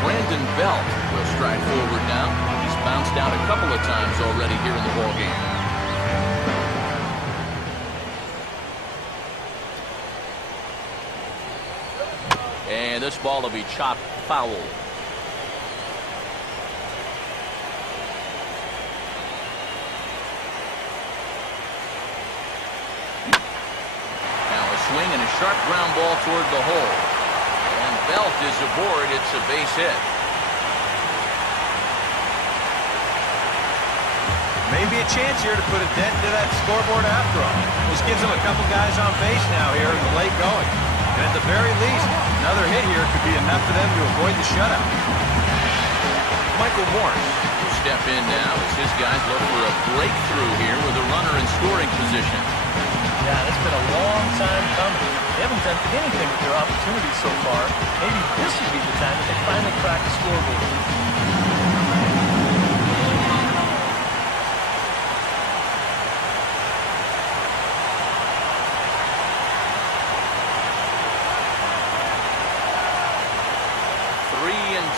Brandon Belt will stride forward now. He's bounced out a couple of times already here in the ballgame. And this ball will be chopped foul. Now a swing and a sharp ground ball toward the hole. And Belt is aboard. It's a base hit. Maybe a chance here to put a dent into that scoreboard after all. This gives them a couple guys on base now here in the late going. And at the very least, another hit here could be enough for them to avoid the shutout. Michael Morris will step in now as his guys look for a breakthrough here with a runner in scoring position. Yeah, it's been a long time coming. They haven't done anything with their opportunities so far. Maybe this would be the time that they finally crack the scoreboard.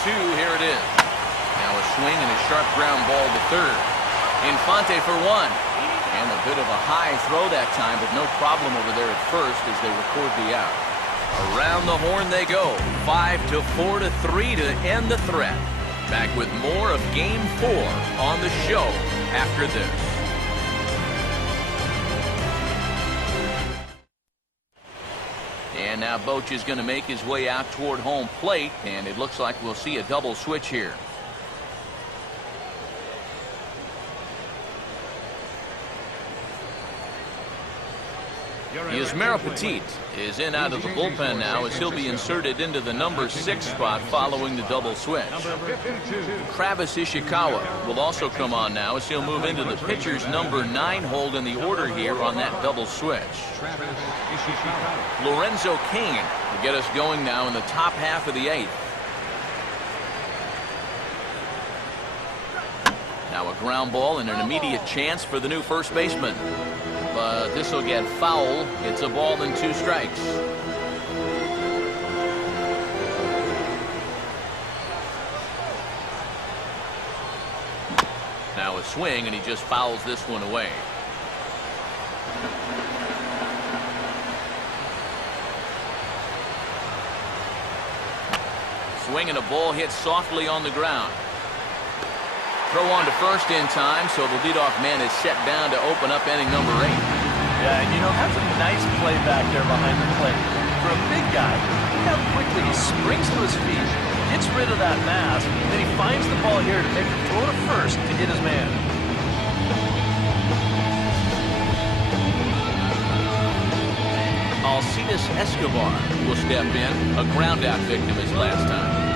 Here it is. Now a swing and a sharp ground ball to third. Infante for one. And a bit of a high throw that time, but no problem over there at first as they record the out. Around the horn they go. 5-4-3 to end the threat. Back with more of Game 4 on the show after this. And now Boch is going to make his way out toward home plate, and it looks like we'll see a double switch here. Yusmeiro Petit is in out of the bullpen now as he'll be inserted into the number 6 spot following the double switch. Travis Ishikawa will also come on now as he'll move into the pitcher's number 9 hold in the order here on that double switch. Lorenzo Cain will get us going now in the top half of the 8th. Now a ground ball and an immediate chance for the new first baseman. But this will get foul. It's a ball and 2 strikes. Now a swing, and he just fouls this one away. Swing and a ball hit softly on the ground. Throw on to first in time, so the leadoff man is set down to open up inning number 8. Yeah, and you know, that's a nice play back there behind the plate. For a big guy, look how quickly he springs to his feet, gets rid of that mass, and then he finds the ball here to make the throw to first to hit his man. Alcides Escobar will step in, a ground-out victim his last time.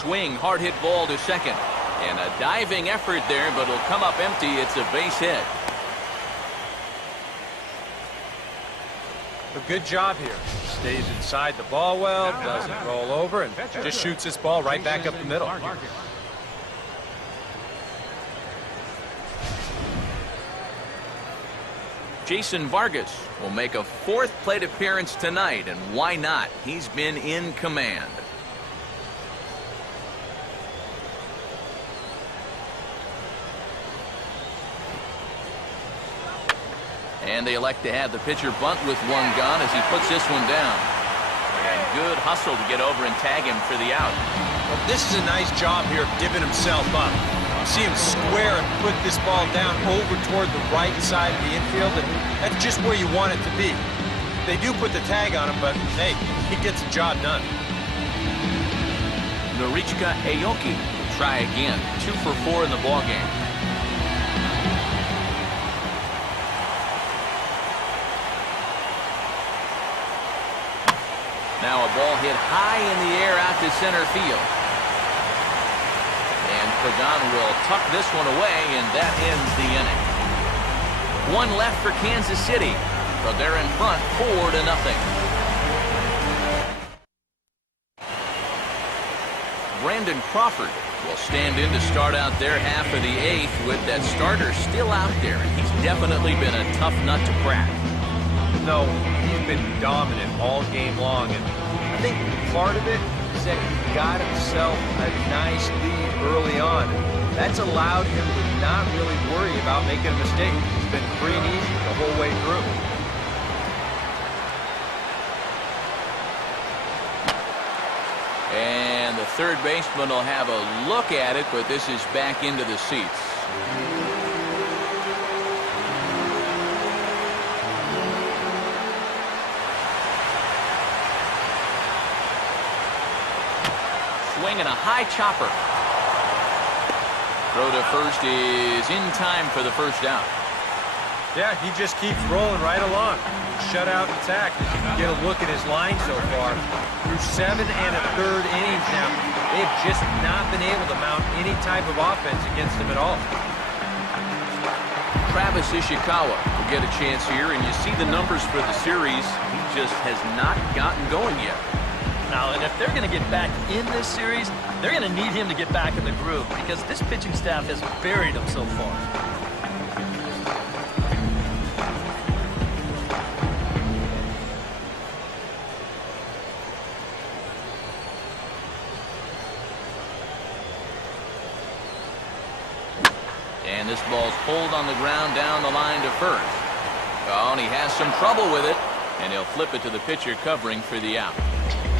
Swing, hard hit ball to second. And a diving effort there, but it'll come up empty. It's a base hit. A good job here. Stays inside the ball well, doesn't roll over, and just shoots this ball right back up the middle. Jason Vargas will make a 4th plate appearance tonight, and why not? He's been in command. And they elect to have the pitcher bunt with one gone as he puts this one down. And good hustle to get over and tag him for the out. Well, this is a nice job here of divvying himself up. You see him square and put this ball down over toward the right side of the infield, and that's just where you want it to be. They do put the tag on him, but hey, he gets the job done. Norichika Aoki will try again. 2 for 4 in the ballgame. Now a ball hit high in the air out to center field. And Pagan will tuck this one away, and that ends the inning. 1 left for Kansas City, but they're in front 4-0. Brandon Crawford will stand in to start out their half of the 8th with that starter still out there, and he's definitely been a tough nut to crack. No, he's been dominant all game long, and I think part of it is that he got himself a nice lead early on. That's allowed him to not really worry about making a mistake. It's been free and easy the whole way through. And the third baseman will have a look at it, but this is back into the seats. swing and a high chopper. Throw to first is in time for the first out. Yeah, he just keeps rolling right along. Shutout attack, as you can get a look at his line so far. Through 7 1/3 innings now, they have just not been able to mount any type of offense against him at all. Travis Ishikawa will get a chance here, and you see the numbers for the series. He just has not gotten going yet. Now, and if they're going to get back in this series, they're going to need him to get back in the groove because this pitching staff has buried him so far. And this ball's pulled on the ground down the line to first. Oh, and he has some trouble with it, and he'll flip it to the pitcher covering for the out.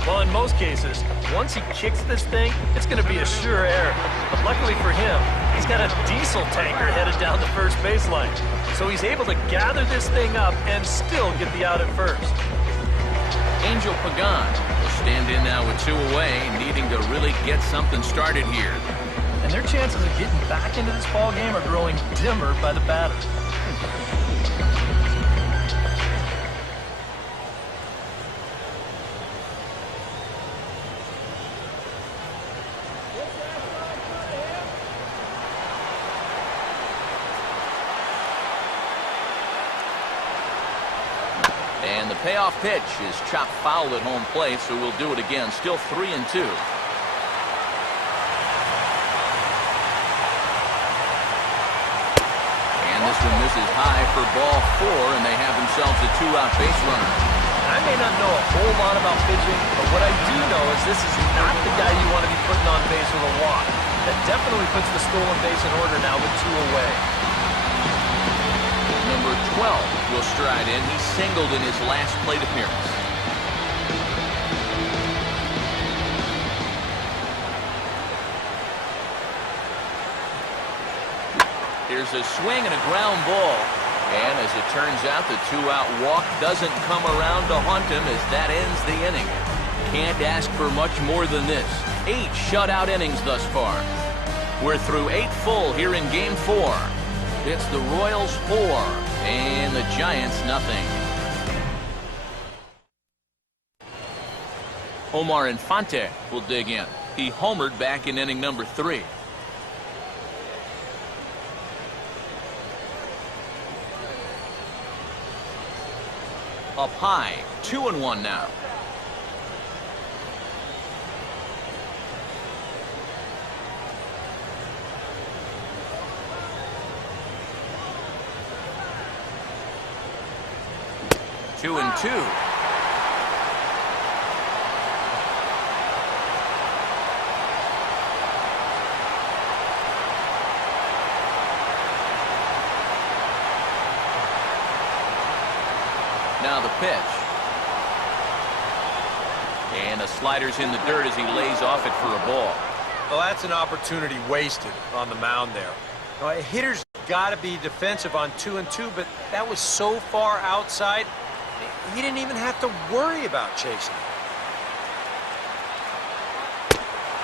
Well, in most cases, once he kicks this thing, it's going to be a sure error. But luckily for him, he's got a diesel tanker headed down the first baseline. So he's able to gather this thing up and still get the out at first. Angel Pagan will stand in now with 2 away, needing to really get something started here. And their chances of getting back into this ball game are growing dimmer by the batter. And the payoff pitch is chopped foul at home plate, so we'll do it again. Still 3-2. This one misses high for ball 4, and they have themselves a 2-out base runner. I may not know a whole lot about pitching, but what I do know is this is not the guy you want to be putting on base with a walk. That definitely puts the stolen base in order now with 2 away. Number 12 will stride in. He singled in his last plate appearance. Here's a swing and a ground ball. And as it turns out, the 2-out walk doesn't come around to haunt him as that ends the inning. Can't ask for much more than this. 8 shutout innings thus far. We're through 8 full here in Game 4. It's the Royals 4 and the Giants nothing. Omar Infante will dig in. He homered back in inning number 3. Up high, 2-1 now. Two and two. Now the pitch. And the slider's in the dirt as he lays off it for a ball. Well, that's an opportunity wasted on the mound there. Now, a hitter's got to be defensive on 2-2, but that was so far outside, he didn't even have to worry about chasing.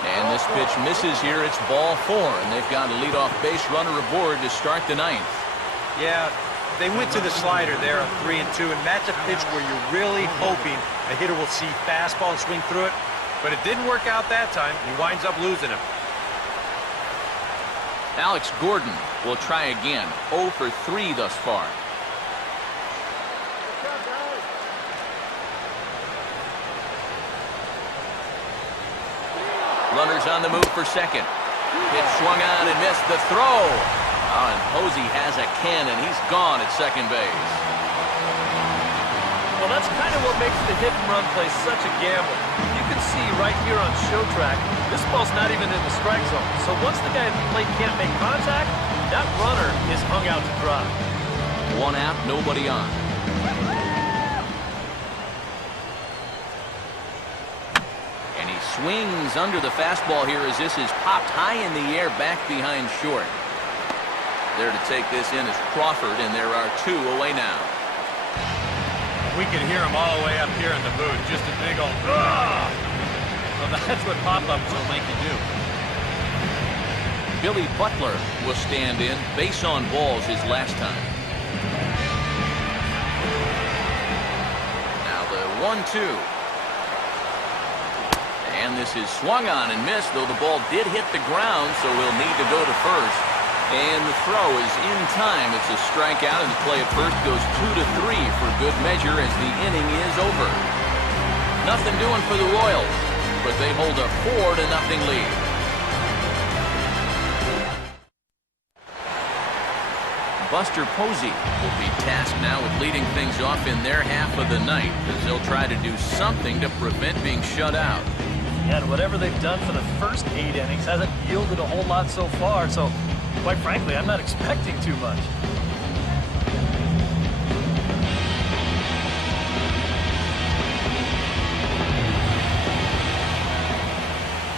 And this pitch misses here. It's ball 4, and they've got a leadoff base runner aboard to start the 9th. Yeah, they went to the slider there on 3-2, and that's a pitch where you're really hoping a hitter will see fastball and swing through it. But it didn't work out that time. He winds up losing him. Alex Gordon will try again. 0 for 3 thus far. Runners on the move for second. Pitch swung on and missed the throw. Oh, and Posey has a cannon. He's gone at second base. Well, that's kind of what makes the hit and run play such a gamble. You can see right here on show track, this ball's not even in the strike zone. So once the guy at the plate can't make contact, that runner is hung out to dry. 1 out, nobody on. And he swings under the fastball here as this is popped high in the air back behind short. There to take this in is Crawford, and there are 2 away now. We can hear him all the way up here in the booth. Just a big old, "Ugh!" Well, that's what pop-ups will make you do. Billy Butler will stand in. Base on balls his last time. Now the 1-2. And this is swung on and missed, though the ball did hit the ground, so he'll need to go to first. And the throw is in time. It's a strikeout, and the play at first goes 2-3 for good measure as the inning is over. Nothing doing for the Royals, but they hold a 4-0 lead. Buster Posey will be tasked now with leading things off in their half of the ninth, as they'll try to do something to prevent being shut out. Yeah, and whatever they've done for the first 8 innings hasn't yielded a whole lot so far, so quite frankly, I'm not expecting too much.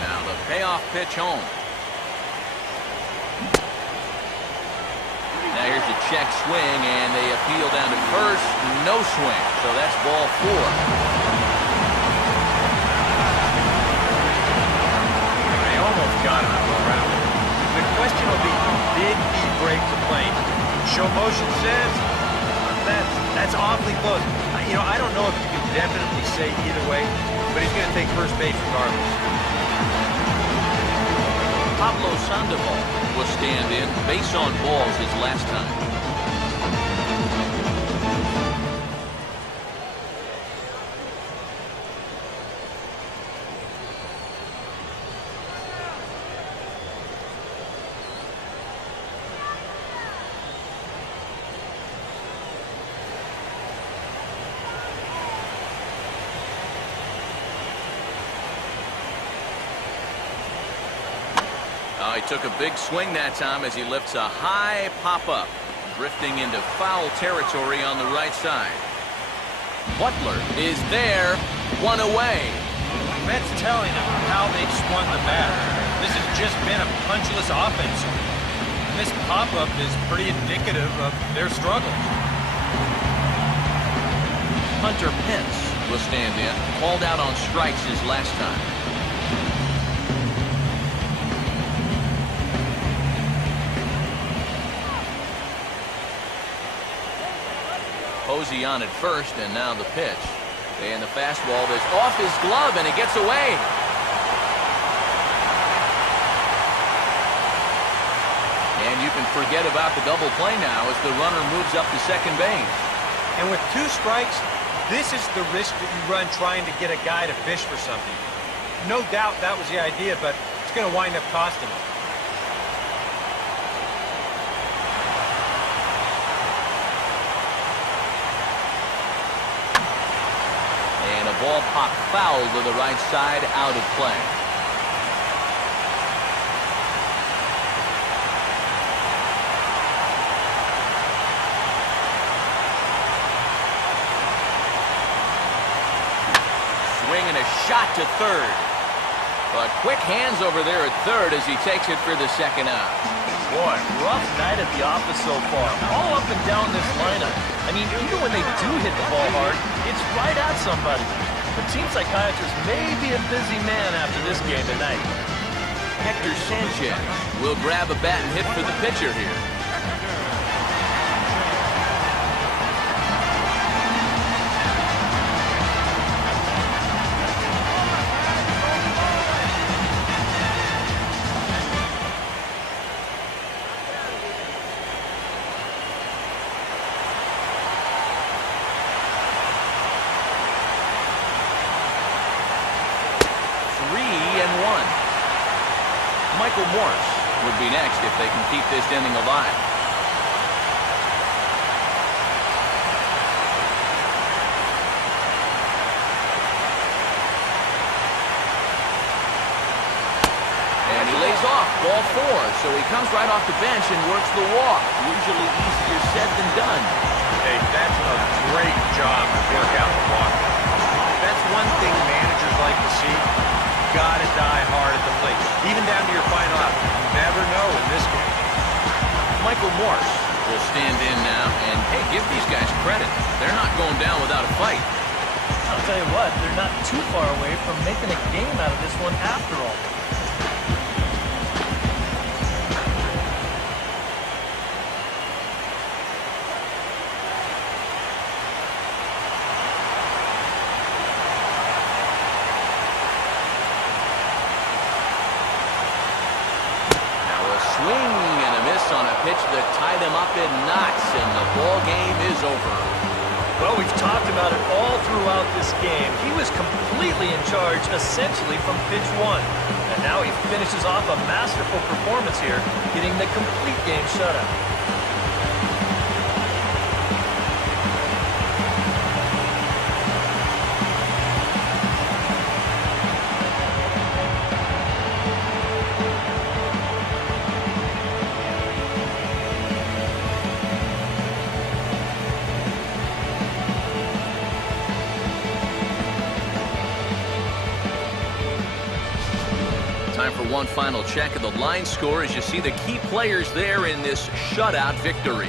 Now the payoff pitch home. Now here's a check swing, and they appeal down to first. No swing, so that's ball 4. They almost got him around. The question will be, did he break the plane? Show motion says that's awfully close. You know, I don't know if you can definitely say either way, but he's going to take first base regardless. Pablo Sandoval will stand in. Base on balls his last time. He took a big swing that time as he lifts a high pop-up, drifting into foul territory on the right side. Butler is there, 1 away. That's telling of how they've swung the bat. This has just been a punchless offense. And this pop-up is pretty indicative of their struggles. Hunter Pence will stand in, called out on strikes his last time. Posey on at first, and now the pitch. And the fastball is off his glove, and it gets away. And you can forget about the double play now as the runner moves up to second base. And with 2 strikes, this is the risk that you run trying to get a guy to fish for something. No doubt that was the idea, but it's going to wind up costing him. Ball popped foul to the right side, out of play. Swing and a shot to third. But quick hands over there at third as he takes it for the second out. Boy, rough night at the office so far. All up and down this lineup. I mean, even when they do hit the ball hard, it's right at somebody. The team psychiatrist may be a busy man after this game tonight. Hector Sanchez will grab a bat and hit for the pitcher here. Michael Morris would be next if they can keep this inning alive. And he lays off, ball 4, so he comes right off the bench and works the walk. Usually easier said than done. Hey, that's a great job to work out the walk. That's one thing managers like to see. Gotta die hard at the plate, even down to your final out. You never know in this game. Michael Morse will stand in now, and hey, give these guys credit. They're not going down without a fight. tell you what, they're not too far away from making a game out of this one after all. Swing and a miss on a pitch that tied him up in knots, and the ball game is over. Well, we've talked about it all throughout this game. He was completely in charge, essentially, from pitch one. And now he finishes off a masterful performance here, getting the complete game shutout. Time for one final check of the line score as you see the key players there in this shutout victory.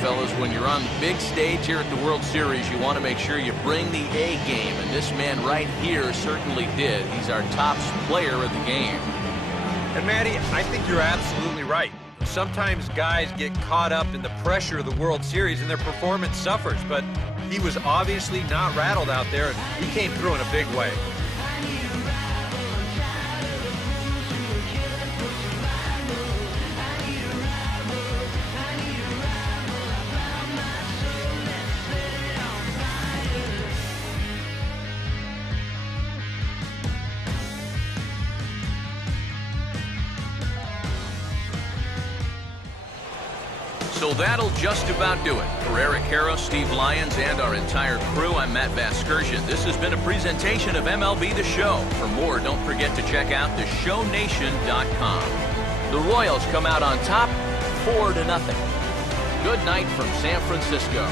Fellas, when you're on the big stage here at the World Series, you want to make sure you bring the A game, and this man right here certainly did. He's our top player of the game. And Matty, I think you're absolutely right. Sometimes guys get caught up in the pressure of the World Series and their performance suffers, but he was obviously not rattled out there, and he came through in a big way. So that'll just about do it. For Eric Harrow, Steve Lyons, and our entire crew, I'm Matt Vasgersian. This has been a presentation of MLB The Show. For more, don't forget to check out theshownation.com. The Royals come out on top 4-0. Good night from San Francisco.